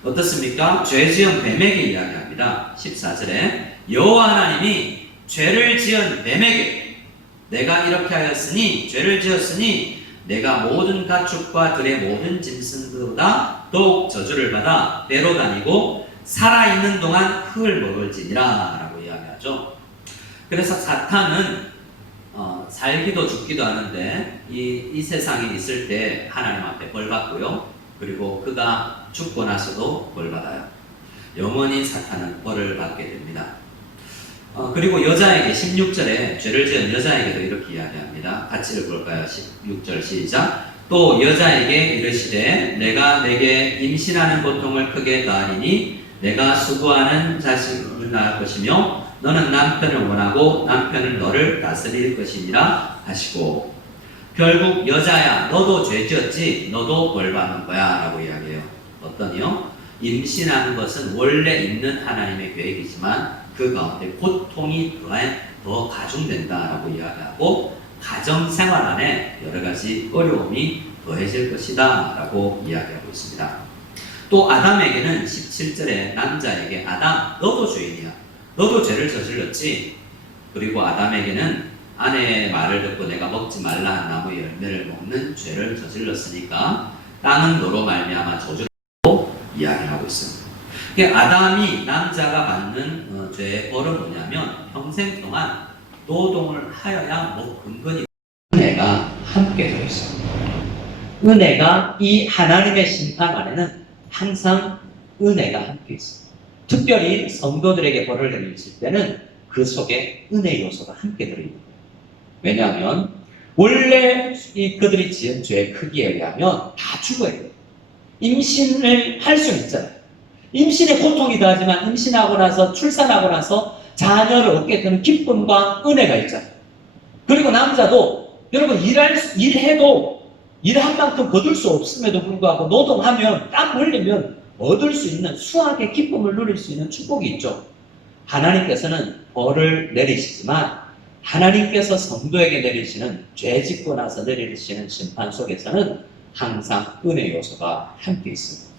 어떻습니까? 죄 지은 뱀에게 이야기합니다. 14절에 여호와 하나님이 죄를 지은 뱀에게 내가 이렇게 하였으니 죄를 지었으니 내가 모든 가축과 들의 모든 짐승들보다 더욱 저주를 받아 배로 다니고 살아있는 동안 흙을 먹을지니라 라고 이야기하죠. 그래서 사탄은 살기도 죽기도 하는데 이 세상에 있을 때 하나님 앞에 벌 받고요. 그리고 그가 죽고 나서도 벌 받아요. 영원히 사탄은 벌을 받게 됩니다. 그리고 여자에게 16절에 죄를 지은 여자에게도 이렇게 이야기합니다. 같이 읽어볼까요? 16절 시작. 또 여자에게 이르시되 내가 내게 임신하는 고통을 크게 더하리니 내가 수고하는 자식을 낳을 것이며 너는 남편을 원하고 남편은 너를 다스릴 것이니라 하시고, 결국 여자야 너도 죄 지었지 너도 벌 받는 거야 라고 이야기해요. 어떠니요? 임신하는 것은 원래 있는 하나님의 계획이지만 그 가운데 고통이 더 가중된다라고 이야기하고 가정생활 안에 여러 가지 어려움이 더해질 것이다 라고 이야기하고 있습니다. 또 아담에게는 17절에 남자에게 아담 너도 죄인이야. 너도 죄를 저질렀지. 그리고 아담에게는 아내의 말을 듣고 내가 먹지 말라 한 나무의 열매를 먹는 죄를 저질렀으니까 땅은 너로 말미암아 저주라고 이야기하고 있습니다. 아담이 남자가 받는 죄의 벌은 뭐냐면 평생 동안 노동을 하여야 근근히 은혜가 함께 들어있습니다. 은혜가 이 하나님의 심판 안에는 항상 은혜가 함께 있습니다. 특별히 성도들에게 벌을 내리실 때는 그 속에 은혜 요소가 함께 들어있는 거예요. 왜냐하면 원래 그들이 지은 죄의 크기에 의하면 다 죽어야 돼요. 임신을 할 수는 있잖아요. 임신의 고통이 더하지만 임신하고 나서 출산하고 나서 자녀를 얻게 되는 기쁨과 은혜가 있잖아요. 그리고 남자도 여러분 일해도 일한 만큼 거둘 수 없음에도 불구하고 노동하면 땀 흘리면 얻을 수 있는 수학의 기쁨을 누릴 수 있는 축복이 있죠. 하나님께서는 벌을 내리시지만 하나님께서 성도에게 내리시는 죄 짓고 나서 내리시는 심판 속에서는 항상 은혜 요소가 함께 있습니다.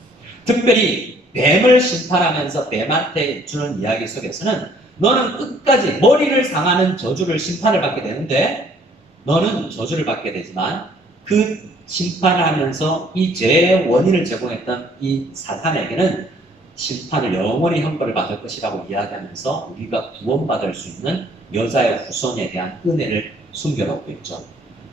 특별히 뱀을 심판하면서 뱀한테 주는 이야기 속에서는 너는 끝까지 머리를 상하는 저주를 심판을 받게 되는데 너는 저주를 받게 되지만 그 심판하면서 이 죄의 원인을 제공했던 이 사탄에게는 심판을 영원히 형벌을 받을 것이라고 이야기하면서 우리가 구원받을 수 있는 여자의 후손에 대한 은혜를 숨겨놓고 있죠.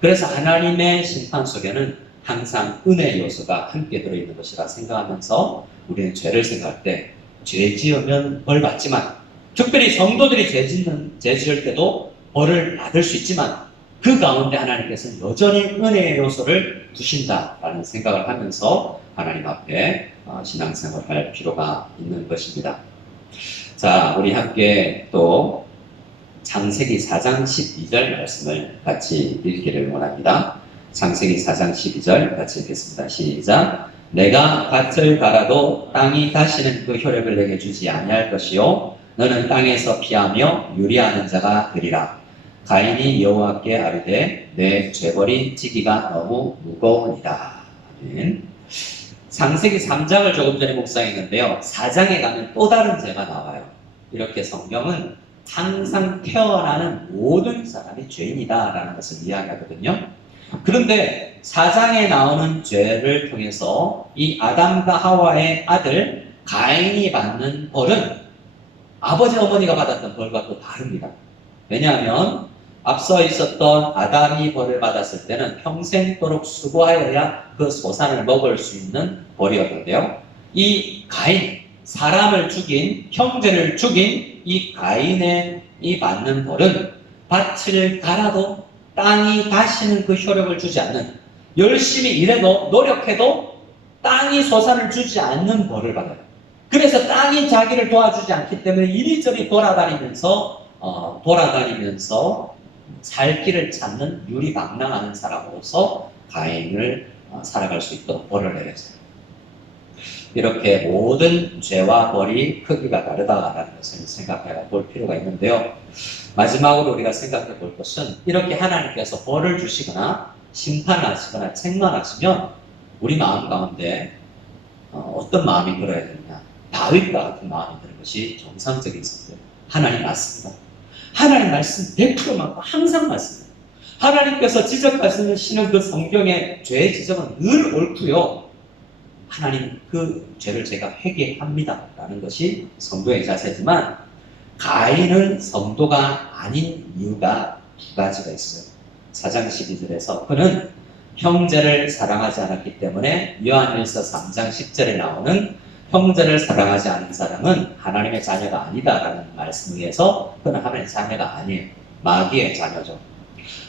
그래서 하나님의 심판 속에는 항상 은혜 요소가 함께 들어있는 것이라 생각하면서 우리는 죄를 생각할 때 죄 지으면 벌 받지만 특별히 성도들이 죄 지을 때도 벌을 받을 수 있지만 그 가운데 하나님께서는 여전히 은혜의 요소를 두신다라는 생각을 하면서 하나님 앞에 신앙생활을 할 필요가 있는 것입니다. 자, 우리 함께 또 창세기 4장 12절 말씀을 같이 읽기를 원합니다. 창세기 4장 12절 같이 읽겠습니다. 시작. 내가 밭을 갈아도 땅이 다시는 그 효력을 내게 주지 아니할 것이요 너는 땅에서 피하며 유리하는 자가 되리라. 가인이 여호와께 아뢰되 내 죄벌이 지기가 너무 무거우니라. 창세기 3장을 조금 전에 묵상했는데요. 4장에 가면 또 다른 죄가 나와요. 이렇게 성경은 항상 태어나는 모든 사람이 죄인이다라는 것을 이야기하거든요. 그런데 4장에 나오는 죄를 통해서 이 아담과 하와의 아들 가인이 받는 벌은 아버지 어머니가 받았던 벌과 또 다릅니다. 왜냐하면 앞서 있었던 아담이 벌을 받았을 때는 평생도록 수고하여야 그 소산을 먹을 수 있는 벌이었는데요. 이 가인, 사람을 죽인, 형제를 죽인 이 가인의 이 받는 벌은 밭을 갈아도 땅이 다시는 그 효력을 주지 않는, 열심히 일해도 노력해도 땅이 소산을 주지 않는 벌을 받아요. 그래서 땅이 자기를 도와주지 않기 때문에 이리저리 돌아다니면서 살 길을 찾는 유리망랑하는 사람으로서 가인을 살아갈 수 있도록 벌을 내렸어요. 이렇게 모든 죄와 벌이 크기가 다르다라는 것을 생각해 볼 필요가 있는데요. 마지막으로 우리가 생각해 볼 것은 이렇게 하나님께서 벌을 주시거나 심판하시거나 책망하시면 우리 마음 가운데 어떤 마음이 들어야 되느냐. 다윗과 같은 마음이 드는 것이 정상적인 성도예요. 하나님 맞습니다. 하나님 말씀 100% 맞고 항상 맞습니다. 하나님께서 지적하시는 그 성경의 죄의 지적은 늘 옳고요. 하나님 그 죄를 제가 회개합니다 라는 것이 성도의 자세지만 가인은 성도가 아닌 이유가 두 가지가 있어요. 4장 12절에서 그는 형제를 사랑하지 않았기 때문에 요한일서 3장 10절에 나오는 형제를 사랑하지 않은 사람은 하나님의 자녀가 아니다라는 말씀에 의해서 그는 하나님의 자녀가 아니에요. 마귀의 자녀죠.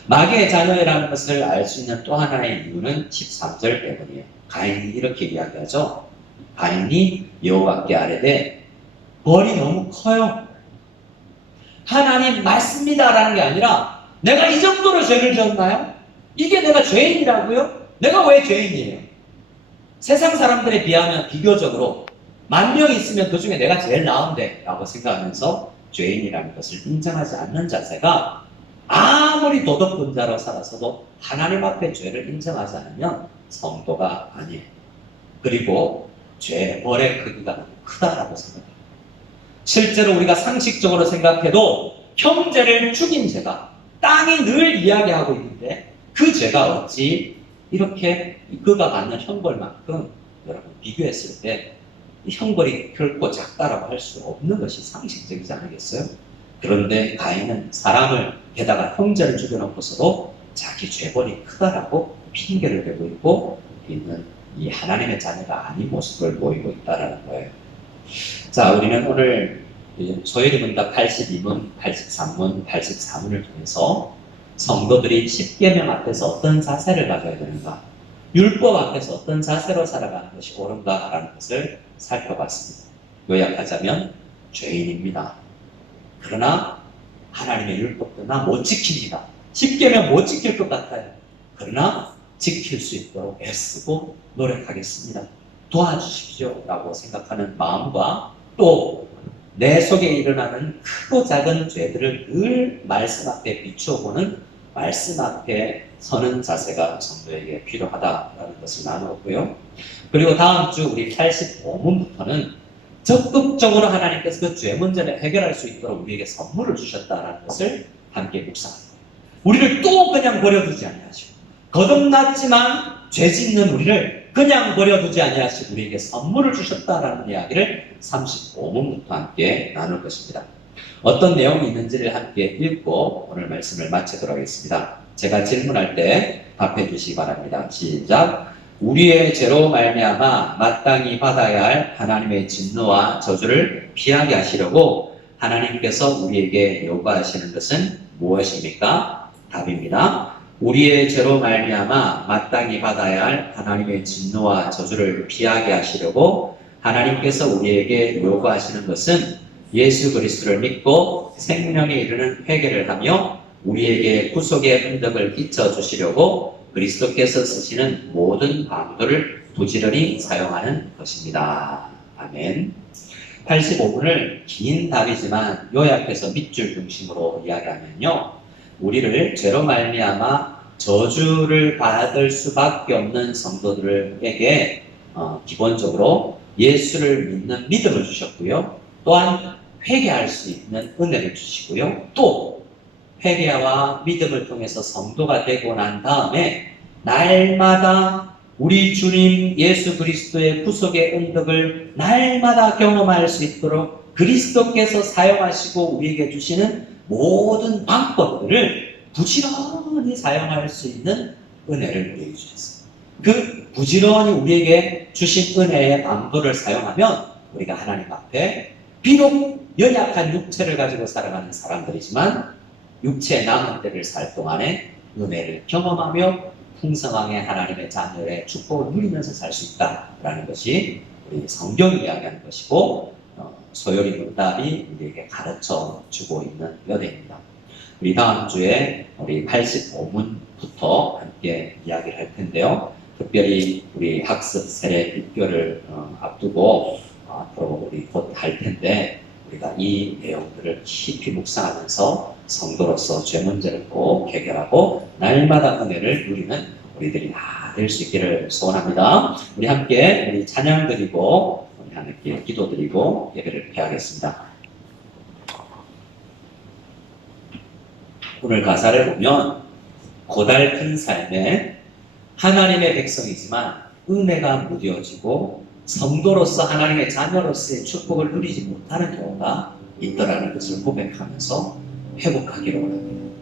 마귀의 자녀라는 것을 알 수 있는 또 하나의 이유는 13절 때문이에요. 가인이 이렇게 이야기하죠. 가인이 여호와께 아뢰되 벌이 너무 커요. 하나님 맞습니다라는 게 아니라 내가 이 정도로 죄를 지었나요? 이게 내가 죄인이라고요? 내가 왜 죄인이에요? 세상 사람들에 비하면 비교적으로 10,000명 있으면 그 중에 내가 제일 나은데 라고 생각하면서 죄인이라는 것을 인정하지 않는 자세가 아무리 도덕분자로 살아서도 하나님 앞에 죄를 인정하지 않으면 성도가 아니에요. 그리고 죄, 벌의 크기가 너무 크다라고 생각해요. 실제로 우리가 상식적으로 생각해도 형제를 죽인 죄가 땅이 늘 이야기하고 있는데 그 죄가 어찌 이렇게 그가 받는 형벌만큼 여러분 비교했을 때 이 형벌이 결코 작다라고 할 수 없는 것이 상식적이지 않겠어요? 그런데 가인은 사람을 게다가 형제를 죽여놓고서도 자기 죄벌이 크다라고 핑계를 대고 있고 있는 이 하나님의 자녀가 아닌 모습을 보이고 있다는 거예요. 자, 우리는 오늘 소요리 문답 82문, 83문, 84문을 통해서 성도들이 10계명 앞에서 어떤 자세를 가져야 되는가, 율법 앞에서 어떤 자세로 살아가는 것이 옳은가라는 것을 살펴봤습니다. 요약하자면 죄인입니다. 그러나 하나님의 율법도 나 못 지킵니다. 10계명 못 지킬 것 같아요. 그러나 지킬 수 있도록 애쓰고 노력하겠습니다. 도와주십시오 라고 생각하는 마음과 또 내 속에 일어나는 크고 작은 죄들을 늘 말씀 앞에 비춰보는 말씀 앞에 서는 자세가 성도에게 필요하다라는 것을 나누었고요. 그리고 다음 주 우리 85문부터는 적극적으로 하나님께서 그 죄 문제를 해결할 수 있도록 우리에게 선물을 주셨다라는 것을 함께 묵상합니다. 우리를 또 그냥 버려두지 아니하시고 거듭났지만 죄 짓는 우리를 그냥 버려두지 아니하시고 우리에게 선물을 주셨다라는 이야기를 35문부터 함께 나눌 것입니다. 어떤 내용이 있는지를 함께 읽고 오늘 말씀을 마치도록 하겠습니다. 제가 질문할 때 답해 주시기 바랍니다. 시작. 우리의 죄로 말미암아 마땅히 받아야 할 하나님의 진노와 저주를 피하게 하시려고 하나님께서 우리에게 요구하시는 것은 무엇입니까? 답입니다. 우리의 죄로 말미암아 마땅히 받아야 할 하나님의 진노와 저주를 피하게 하시려고 하나님께서 우리에게 요구하시는 것은 예수 그리스도를 믿고 생명에 이르는 회개를 하며 우리에게 구속의 흔적을 끼쳐 주시려고 그리스도께서 쓰시는 모든 방도를 부지런히 사용하는 것입니다. 아멘. 85분을 긴 답이지만 요약해서 밑줄 중심으로 이야기하면요, 우리를 죄로 말미암아 저주를 받을 수밖에 없는 성도들에게 기본적으로 예수를 믿는 믿음을 주셨고요. 또한 회개할 수 있는 은혜를 주시고요. 또 회개와 믿음을 통해서 성도가 되고 난 다음에 날마다 우리 주님 예수 그리스도의 구속의 은덕을 날마다 경험할 수 있도록 그리스도께서 사용하시고 우리에게 주시는 모든 방법들을 부지런히 사용할 수 있는 은혜를 우리에게 주셨어요. 그 부지런히 우리에게 주신 은혜의 방도를 사용하면 우리가 하나님 앞에 비록 연약한 육체를 가지고 살아가는 사람들이지만 육체의 남은 때를 살 동안에 은혜를 경험하며 풍성하게 하나님의 자녀의 축복을 누리면서 살 수 있다라는 것이 우리 성경이 이야기하는 것이고 소요리 문답이 우리에게 가르쳐 주고 있는 연애입니다. 우리 다음 주에 우리 85문부터 함께 이야기를 할 텐데요. 특별히 우리 학습 세례 입교를 앞두고 앞으로 우리 곧 할 텐데 우리가 이 내용들을 깊이 묵상하면서 성도로서 죄 문제를 꼭 해결하고 날마다 은혜를 누리는 우리들이 다 될 수 있기를 소원합니다. 우리 함께 우리 찬양 드리고 우리 하나님께 기도 드리고 예배를 폐하겠습니다. 오늘 가사를 보면 고달픈 삶에 하나님의 백성이지만 은혜가 무뎌지고 성도로서 하나님의 자녀로서의 축복을 누리지 못하는 경우가 있더라는 것을 고백하면서 회복하기를 원합니다.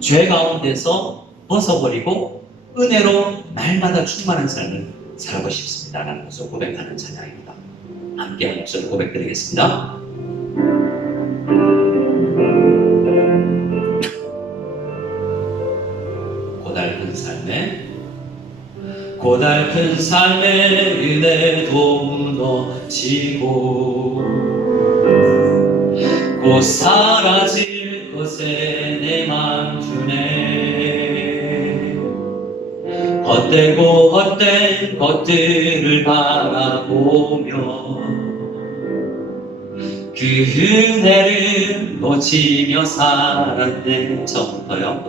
죄 가운데서 벗어버리고 은혜로 날마다 충만한 삶을 살고 싶습니다라는 것을 고백하는 찬양입니다. 함께 한 목소리 고백드리겠습니다. 고달픈 삶의 은혜도 무너지고 곧 사라질 것에 내 맘 두네. 헛되고 헛된 것들을 바라보며 그 은혜를 놓치며 살았네. 처음부터요.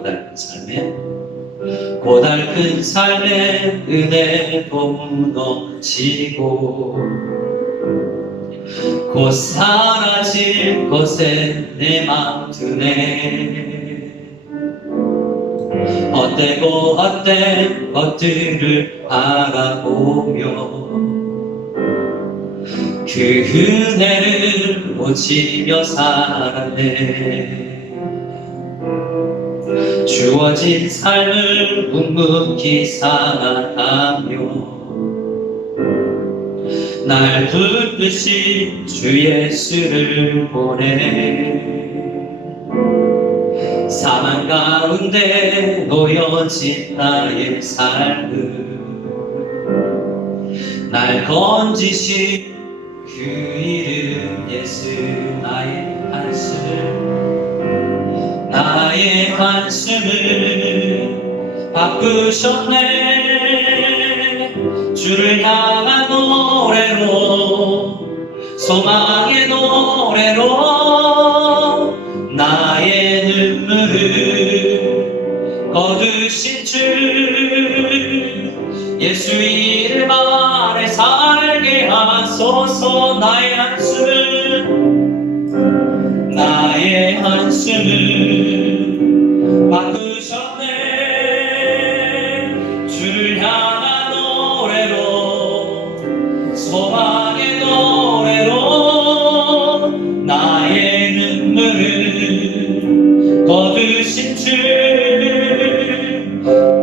고달픈 삶의 은혜도 무너지고 곧 사라질 것에 내 맘 두네. 헛되고 헛된 것들을 바라보며 그 은혜를 놓치며 살았네. 주어진 삶을 묵묵히 살아가며 날 붙드신 주 예수를 보내. 사망 가운데 놓여진 나의 삶을 날 건지신 그 이름 예수. 나의 한숨을 바꾸셨네. 주를 향한 노래로, 소망의 노래로 나의 눈물을 거두신 주 예수 이름 안에 살게 하소서. 나의 한숨을 바꾸셨네. 주를 향한 노래로, 소망의 노래로 나의 눈물을 거두신 주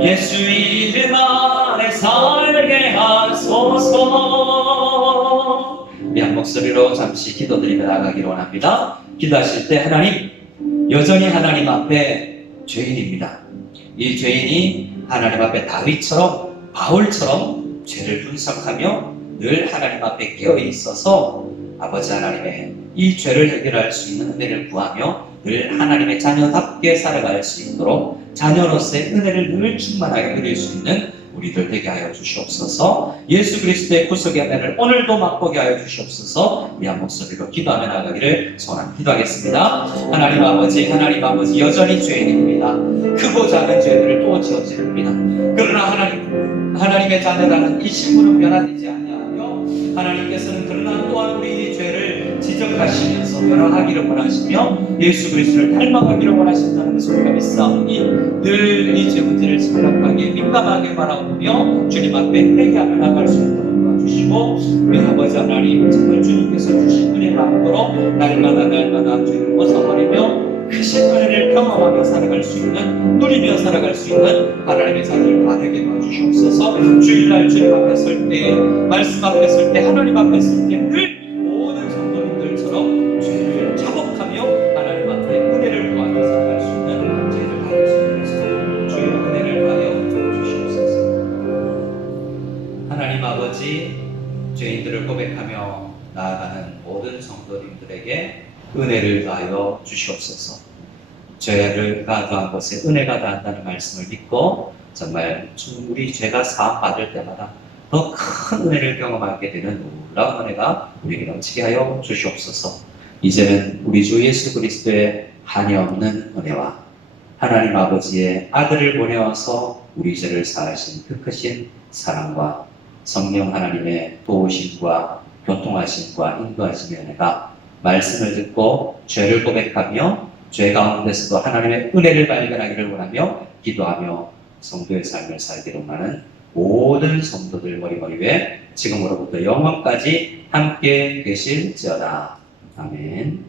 예수 이름 안에 살게 하소서. 우리 한 목소리로 잠시 기도드리며 나가기를 원합니다. 기도하실 때 하나님, 여전히 하나님 앞에 죄인입니다. 이 죄인이 하나님 앞에 다윗처럼, 바울처럼 죄를 분석하며 늘 하나님 앞에 깨어 있어서 아버지 하나님의 이 죄를 해결할 수 있는 은혜를 구하며 늘 하나님의 자녀답게 살아갈 수 있도록 자녀로서의 은혜를 늘 충만하게 누릴 수 있는 우리들 되게 하여 주시옵소서. 예수 그리스도의 구속의 은혜를 오늘도 맛보게 하여 주시옵소서. 이 한 목소리로 기도하며 나가기를 소원합니다. 기도하겠습니다. 하나님 아버지 여전히 죄인입니다. 크고 작은 죄들을 또 지어집니다. 그러나 하나님의 자녀라는 이 신분은 변화되지 아니하며 하나님께서는 그러나 또한 우리 죄를 지적하시면서 변화하기를 원하시며 예수 그리스도를 닮아가기를 원하신다는 것을 우리가 믿사오니 늘 이 죄 문제를 심각하게 민감하게 바라보며 주님 앞에 회개하며 나갈 수 있도록 도와주시고 우리 아버지 하나님 정말 주님께서 주신 은혜 마음으로 날마다 죄를 벗어버리며 크신 은혜를 경험하며 살아갈 수 있는, 누리며 살아갈 수 있는 하나님의 자녀를 바르게 도와주시옵소서. 주일날 주님 앞에 설 때, 말씀 앞에 설 때, 하나님 앞에 설 때 늘 모든 성도님들처럼 죄를 자복하며 하나님 앞에 은혜를 구하며 살아갈 수 있는 죄를 다루시옵소서. 주의 은혜를 하여 주시옵소서. 하나님 아버지, 죄인들을 고백하며 나아가는 모든 성도님들에게 은혜를 다하여 주시옵소서. 죄를 가더한 것에 은혜가 다한다는 말씀을 믿고 정말 우리 죄가 사함 받을 때마다 더 큰 은혜를 경험하게 되는 놀라운 은혜가 우리에게 넘치게 하여 주시옵소서. 이제는 우리 주 예수 그리스도의 한이 없는 은혜와 하나님 아버지의 아들을 보내어서 우리 죄를 사하신 그 크신 사랑과 성령 하나님의 도우심과 교통하심과 인도하심의 은혜가 말씀을 듣고 죄를 고백하며 죄 가운데서도 하나님의 은혜를 발견하기를 원하며 기도하며 성도의 삶을 살기를 원하는 모든 성도들 머리 위에 지금으로부터 영원까지 함께 계실지어다. 아멘.